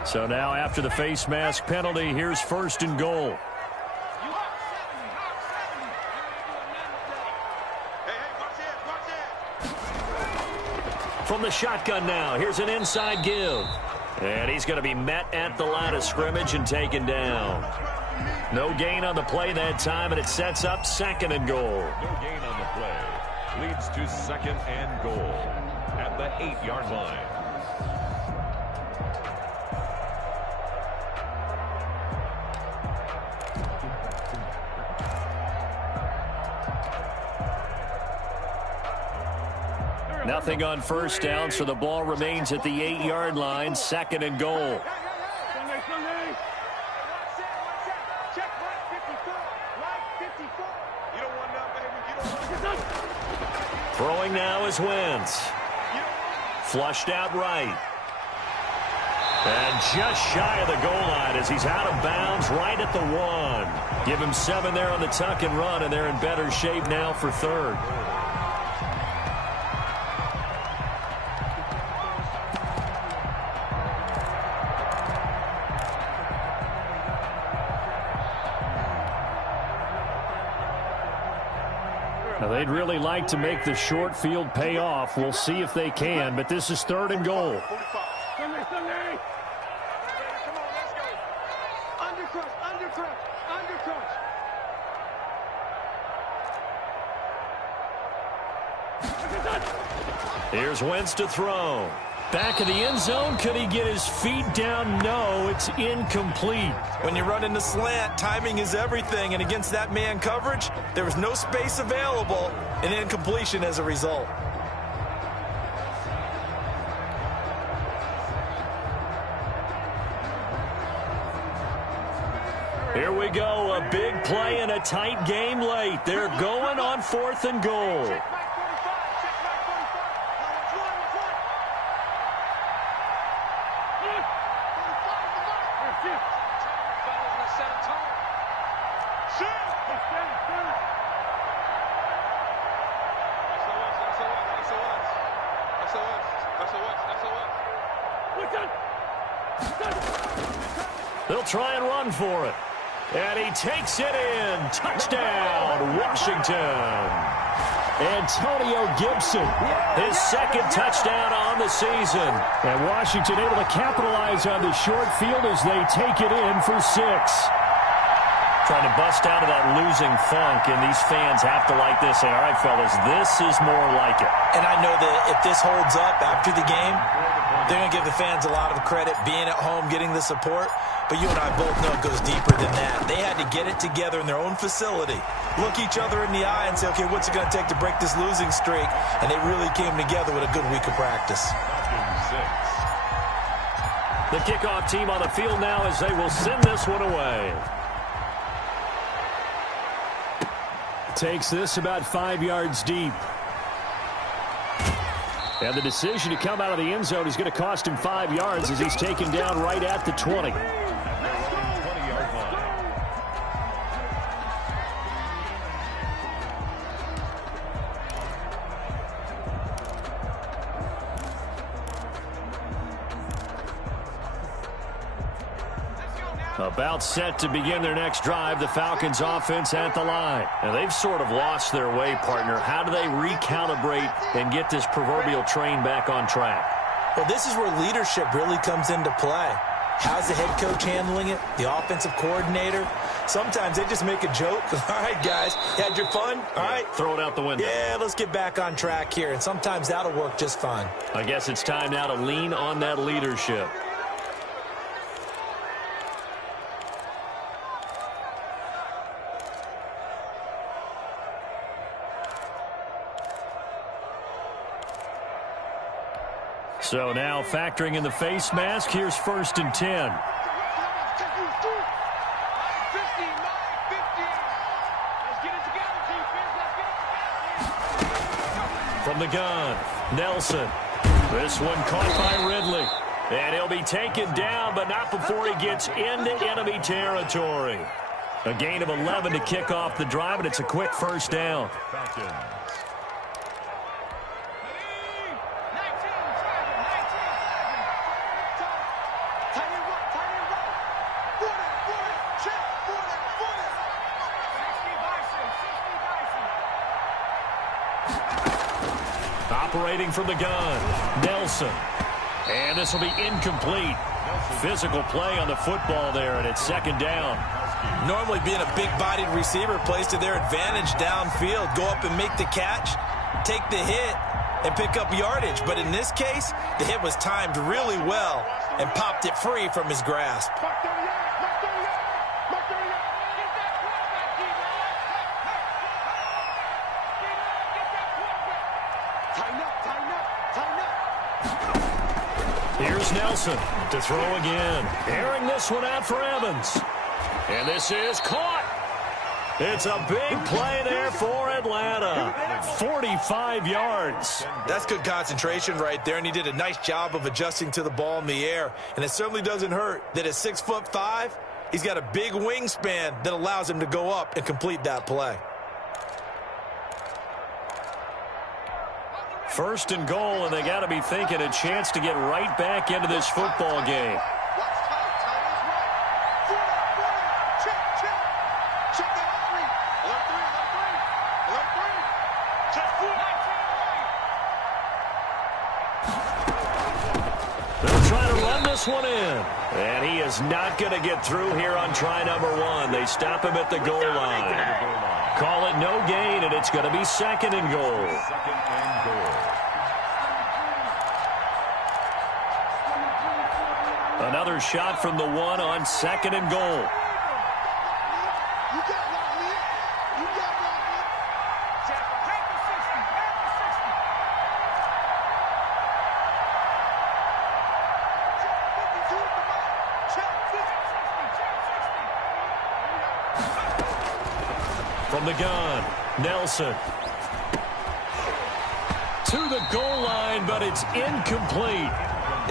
So now after the face mask penalty, here's 1st and goal. From the shotgun now, here's an inside give. And he's going to be met at the line of scrimmage and taken down. No gain on the play that time, and it sets up 2nd and goal. No gain on the play. Leads to 2nd and goal at the 8-yard line. Nothing on 1st down, so the ball remains at the 8-yard line, 2nd and goal. Throwing now is Wentz. Flushed out right. And just shy of the goal line as he's out of bounds right at the 1. Give him 7 there on the tuck and run, and they're in better shape now for 3rd. Now, they'd really like to make the short field pay off. We'll see if they can, but this is 3rd and goal. Here's Wentz to throw. Back of the end zone. Could he get his feet down? No, it's incomplete. When you run into slant, timing is everything, and against that man coverage, there was no space available, and incompletion as a result. Here we go, a big play and a tight game late. They're going on 4th and goal. They'll try and run for it. And he takes it in. Touchdown, Washington. Antonio Gibson. His 2nd touchdown on the season. And Washington able to capitalize on the short field as they take it in for 6. Trying to bust out of that losing funk, and these fans have to like this. Say, all right, fellas, this is more like it. And I know that if this holds up after the game, they're going to give the fans a lot of credit being at home, getting the support. But you and I both know it goes deeper than that. They had to get it together in their own facility, look each other in the eye and say, okay, what's it going to take to break this losing streak? And they really came together with a good week of practice. The kickoff team on the field now as they will send this one away. Takes this about 5 yards deep. And the decision to come out of the end zone is going to cost him 5 yards as he's taken down right at the 20. About set to begin their next drive, the Falcons offense at the line. And they've sort of lost their way, partner. How do they recalibrate and get this proverbial train back on track? Well, this is where leadership really comes into play. How's the head coach handling it? The offensive coordinator? Sometimes they just make a joke. All right, guys, you had your fun? All right. Throw it out the window. Yeah, let's get back on track here. And sometimes that'll work just fine. I guess it's time now to lean on that leadership. So now factoring in the face mask, here's 1st and 10. From the gun, Nelson. This one caught by Ridley. And he'll be taken down, but not before he gets into enemy territory. A gain of 11 to kick off the drive, and it's a quick first down. Operating from the gun, Nelson. And this will be incomplete. Physical play on the football there, and it's 2nd down. Normally being a big-bodied receiver plays to their advantage downfield. Go up and make the catch, take the hit, and pick up yardage. But in this case, the hit was timed really well and popped it free from his grasp. Here's Nelson to throw again. Airing this one out for Evans. And this is caught. It's a big play there for Atlanta. 45 yards. That's good concentration right there, and he did a nice job of adjusting to the ball in the air. And it certainly doesn't hurt that at 6'5", he's got a big wingspan that allows him to go up and complete that play. 1st and goal, and they got to be thinking a chance to get right back into this football game. They'll try to run this one in. And he is not going to get through here on try number 1. They stop him at the goal line. Call it no gain, and it's going to be 2nd and goal. Another shot from the 1 on 2nd and goal. From the gun, Nelson. To the goal line, but it's incomplete.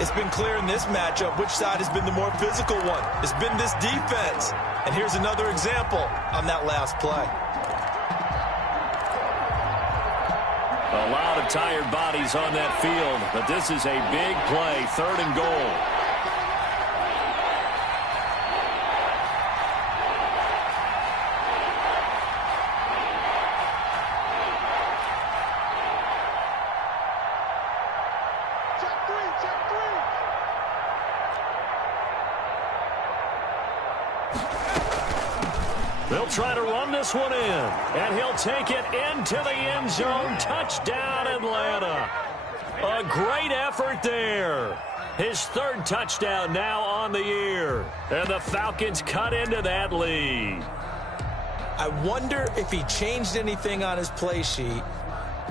It's been clear in this matchup which side has been the more physical one. It's been this defense. And here's another example on that last play. A lot of tired bodies on that field, but this is a big play, 3rd and goal. They'll try to run this one in, and he'll take it into the end zone. Touchdown, Atlanta. A great effort there. His third touchdown now on the year, and the Falcons cut into that lead. I wonder if he changed anything on his play sheet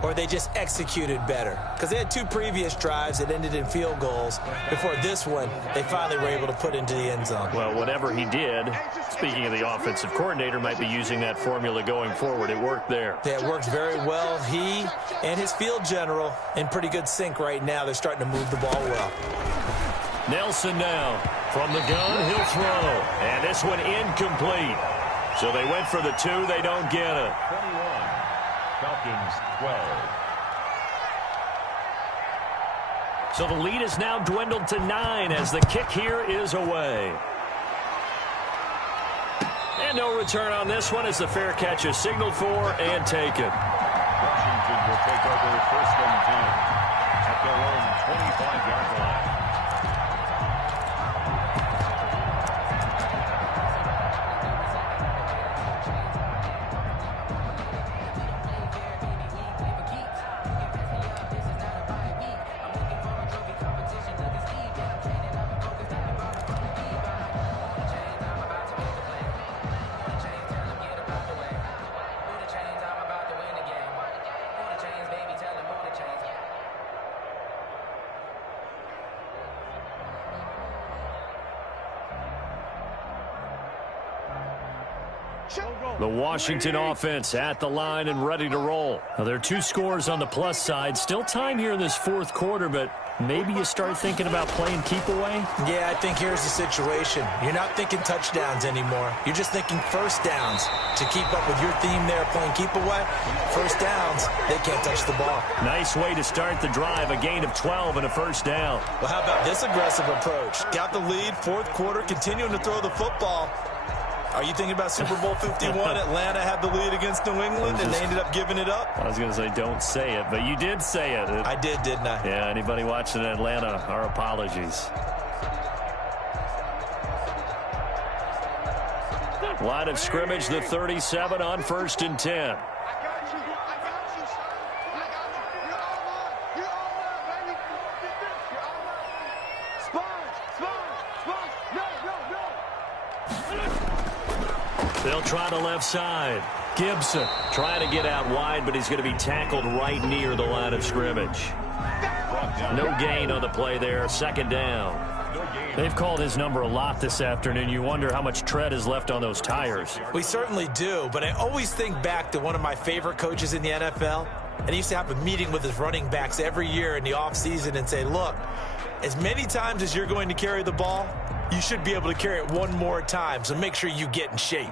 or they just executed better. Because they had two previous drives that ended in field goals. Before this one, they finally were able to put into the end zone. Well, whatever he did, speaking of the offensive coordinator, might be using that formula going forward. It worked there. Yeah, it worked very well. He and his field general in pretty good sync right now. They're starting to move the ball well. Nelson now. From the gun, he'll throw. And this one incomplete. So they went for the two. They don't get it. 21. Falcons 12. So the lead is now dwindled to 9 as the kick here is away. And no return on this one as the fair catch is signaled for and taken. Washington will take over first and 10 at their own 25-yard line. The Washington offense at the line and ready to roll. Now, there are 2 scores on the plus side. Still time here in this fourth quarter, but maybe you start thinking about playing keep away? Yeah, I think here's the situation. You're not thinking touchdowns anymore. You're just thinking first downs. To keep up with your theme there, playing keep away, first downs, they can't touch the ball. Nice way to start the drive, a gain of 12 and a first down. Well, how about this aggressive approach? Got the lead, fourth quarter, continuing to throw the football. Are you thinking about Super Bowl 51? Atlanta had the lead against New England, and they ended up giving it up? I was going to say don't say it, but you did say it. I did, didn't I? Yeah, anybody watching Atlanta, our apologies. Line of scrimmage, the 37 on 1st and 10. They'll try to left side. Gibson trying to get out wide, but he's going to be tackled right near the line of scrimmage. No gain on the play there. Second down. They've called his number a lot this afternoon. You wonder how much tread is left on those tires. We certainly do, but I always think back to one of my favorite coaches in the NFL, and he used to have a meeting with his running backs every year in the offseason and say, look, as many times as you're going to carry the ball, you should be able to carry it one more time, so make sure you get in shape.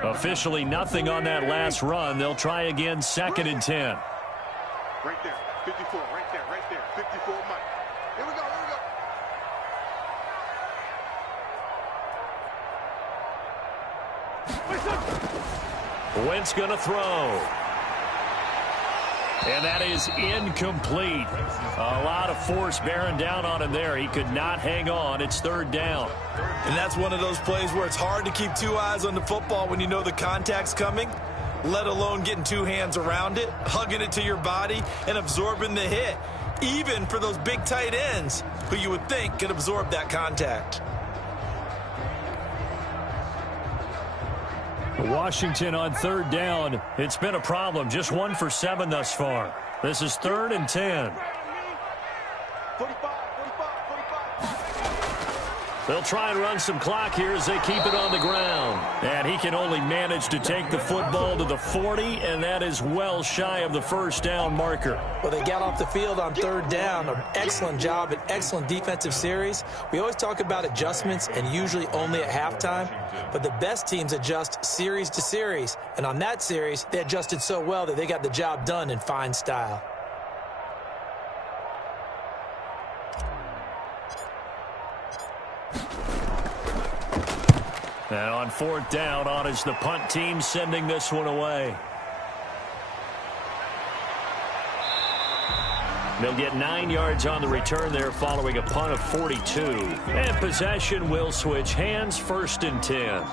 Officially nothing on that last run. They'll try again, 2nd and 10. Right there, 54, right there, 54, Mike. Here we go, Wentz going to throw. And that is incomplete. A lot of force bearing down on him there. He could not hang on. It's 3rd down. And that's one of those plays where it's hard to keep 2 eyes on the football when you know the contact's coming, let alone getting 2 hands around it, hugging it to your body, and absorbing the hit, even for those big tight ends who you would think could absorb that contact. Washington on 3rd down. It's been a problem. Just 1 for 7 thus far. This is 3rd and 10. 45. They'll try and run some clock here as they keep it on the ground. And he can only manage to take the football to the 40, and that is well shy of the first down marker. Well, they got off the field on 3rd down. An excellent job, an excellent defensive series. We always talk about adjustments and usually only at halftime, but the best teams adjust series to series. And on that series, they adjusted so well that they got the job done in fine style. And on 4th down, on is the punt team sending this one away. They'll get 9 yards on the return there following a punt of 42. And possession will switch hands, 1st and 10.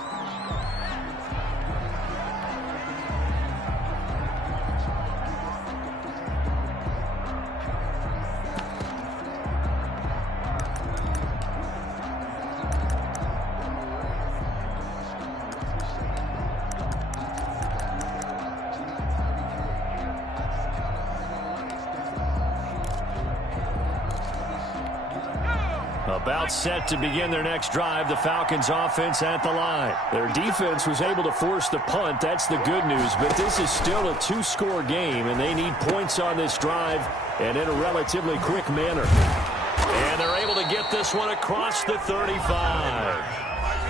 About set to begin their next drive, the Falcons offense at the line. Their defense was able to force the punt. That's the good news, but this is still a 2-score game, and they need points on this drive and in a relatively quick manner. And they're able to get this one across the 35.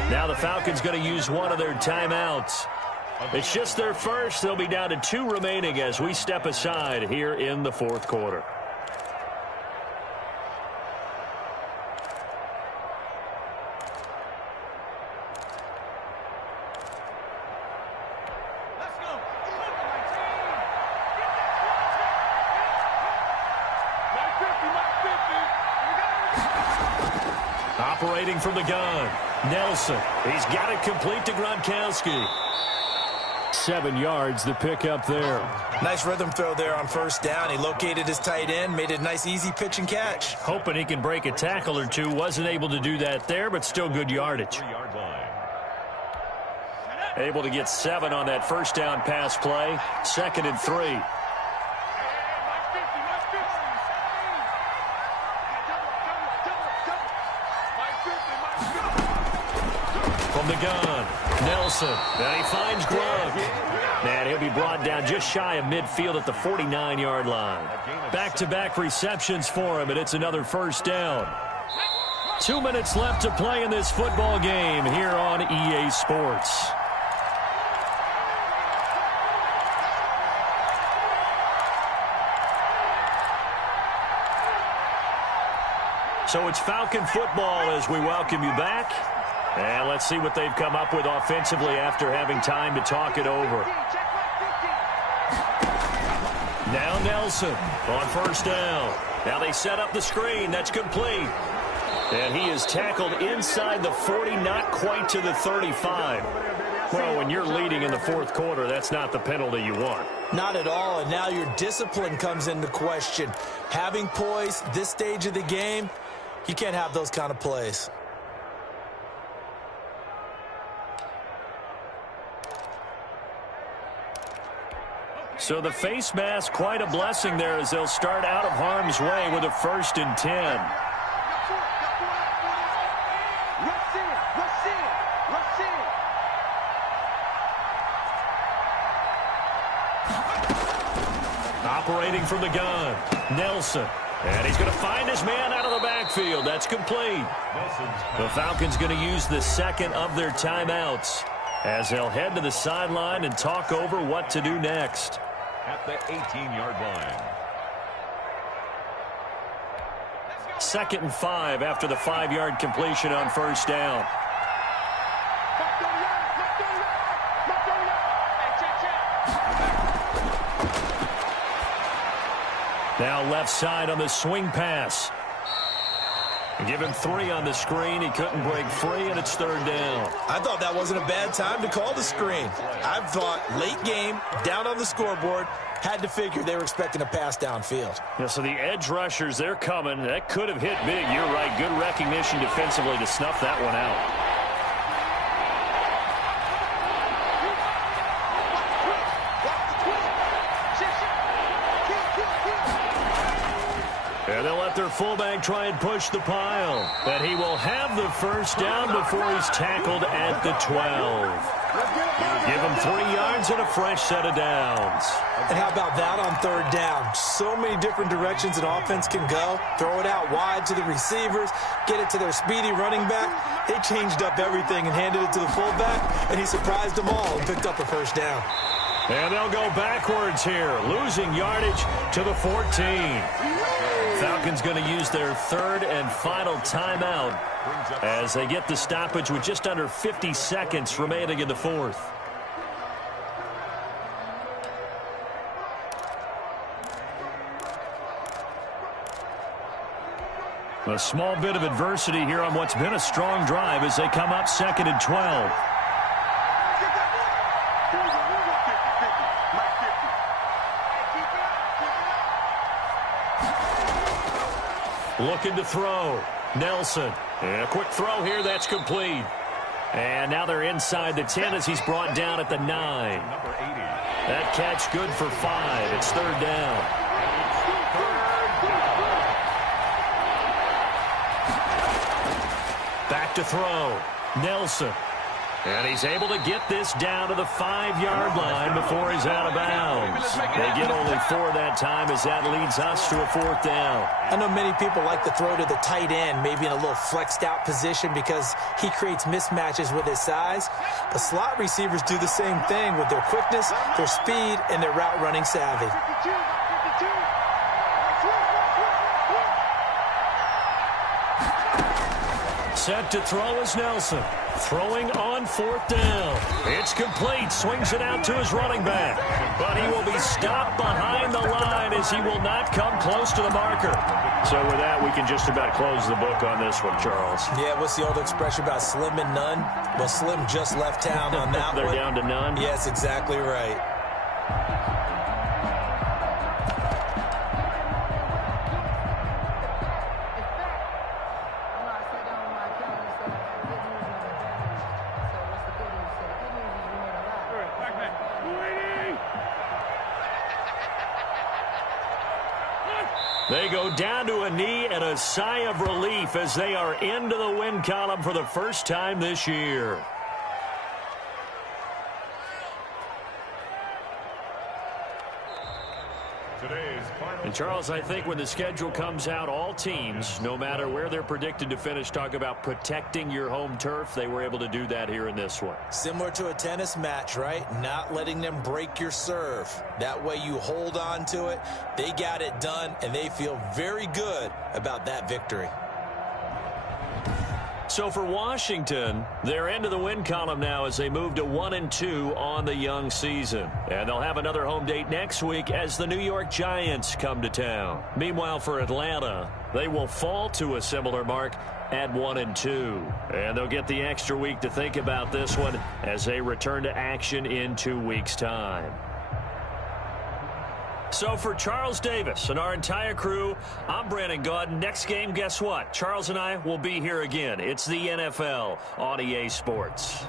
Now the Falcons going to use one of their timeouts. It's just their first. They'll be down to 2 remaining as we step aside here in the 4th quarter. Operating from the gun, Nelson. He's got it complete to Gronkowski. 7 yards, the pickup there. Nice rhythm throw there on 1st down. He located his tight end, made it a nice, easy pitch and catch. Hoping he can break a tackle or two. Wasn't able to do that there, but still good yardage. Able to get 7 on that 1st down pass play. 2nd and 3. From the gun, Nelson, and he finds Gronk. And he'll be brought down just shy of midfield at the 49-yard line. Back-to-back receptions for him, and it's another 1st down. 2 minutes left to play in this football game here on EA Sports. So it's Falcon football as we welcome you back. And let's see what they've come up with offensively after having time to talk it over. Now Nelson on 1st down. Now they set up the screen. That's complete. And he is tackled inside the 40, not quite to the 35. Well, when you're leading in the 4th quarter, that's not the penalty you want. Not at all, and now your discipline comes into question. Having poise this stage of the game, you can't have those kind of plays. So the face mask, quite a blessing there as they'll start out of harm's way with a 1st and 10. Operating from the gun, Nelson. And he's going to find his man out of the backfield. That's complete. The Falcons going to use the 2nd of their timeouts as they'll head to the sideline and talk over what to do next. At the 18-yard line. 2nd and 5 after the 5-yard completion on 1st down. Now left side on the swing pass. Give him 3 on the screen. He couldn't break free, and it's 3rd down. I thought that wasn't a bad time to call the screen. I thought late game, down on the scoreboard, had to figure they were expecting a pass downfield. Yeah, so the edge rushers, they're coming. That could have hit big. You're right. Good recognition defensively to snuff that one out. And they'll let their fullback try and push the pile. And he will have the 1st down before he's tackled at the 12. Give him 3 yards and a fresh set of downs. And how about that on 3rd down? So many different directions an offense can go. Throw it out wide to the receivers, get it to their speedy running back. They changed up everything and handed it to the fullback, and he surprised them all and picked up a 1st down. And they'll go backwards here, losing yardage to the 14. Falcons going to use their 3rd and final timeout as they get the stoppage with just under 50 seconds remaining in the 4th. A small bit of adversity here on what's been a strong drive as they come up 2nd and 12. Looking to throw. Nelson. And a quick throw here. That's complete. And now they're inside the 10 as he's brought down at the 9. Number 80. That catch good for 5. It's 3rd down. Back to throw. Nelson. And he's able to get this down to the 5-yard line before he's out of bounds. They get only 4 that time as that leads us to a 4th down. I know many people like to throw to the tight end, maybe in a little flexed out position because he creates mismatches with his size. But slot receivers do the same thing with their quickness, their speed, and their route running savvy. Set to throw is Nelson. Throwing on 4th down. It's complete. Swings it out to his running back. But he will be stopped behind the line as he will not come close to the marker. So with that, we can just about close the book on this one, Charles. Yeah, what's the old expression about slim and none? Well, Slim just left town on that They're one. down to none? Yes, exactly right. They go down to a knee and a sigh of relief as they are into the win column for the first time this year. And Charles, I think when the schedule comes out, all teams, no matter where they're predicted to finish, talk about protecting your home turf. They were able to do that here in this one. Similar to a tennis match, right? Not letting them break your serve. That way you hold on to it. They got it done, and they feel very good about that victory. So for Washington, they're into the win column now as they move to 1-2 on the young season. And they'll have another home date next week as the New York Giants come to town. Meanwhile, for Atlanta, they will fall to a similar mark at 1-2. And they'll get the extra week to think about this one as they return to action in 2 weeks' time. So for Charles Davis and our entire crew, I'm Brandon Gaudin. Next game, guess what? Charles and I will be here again. It's the NFL on EA Sports.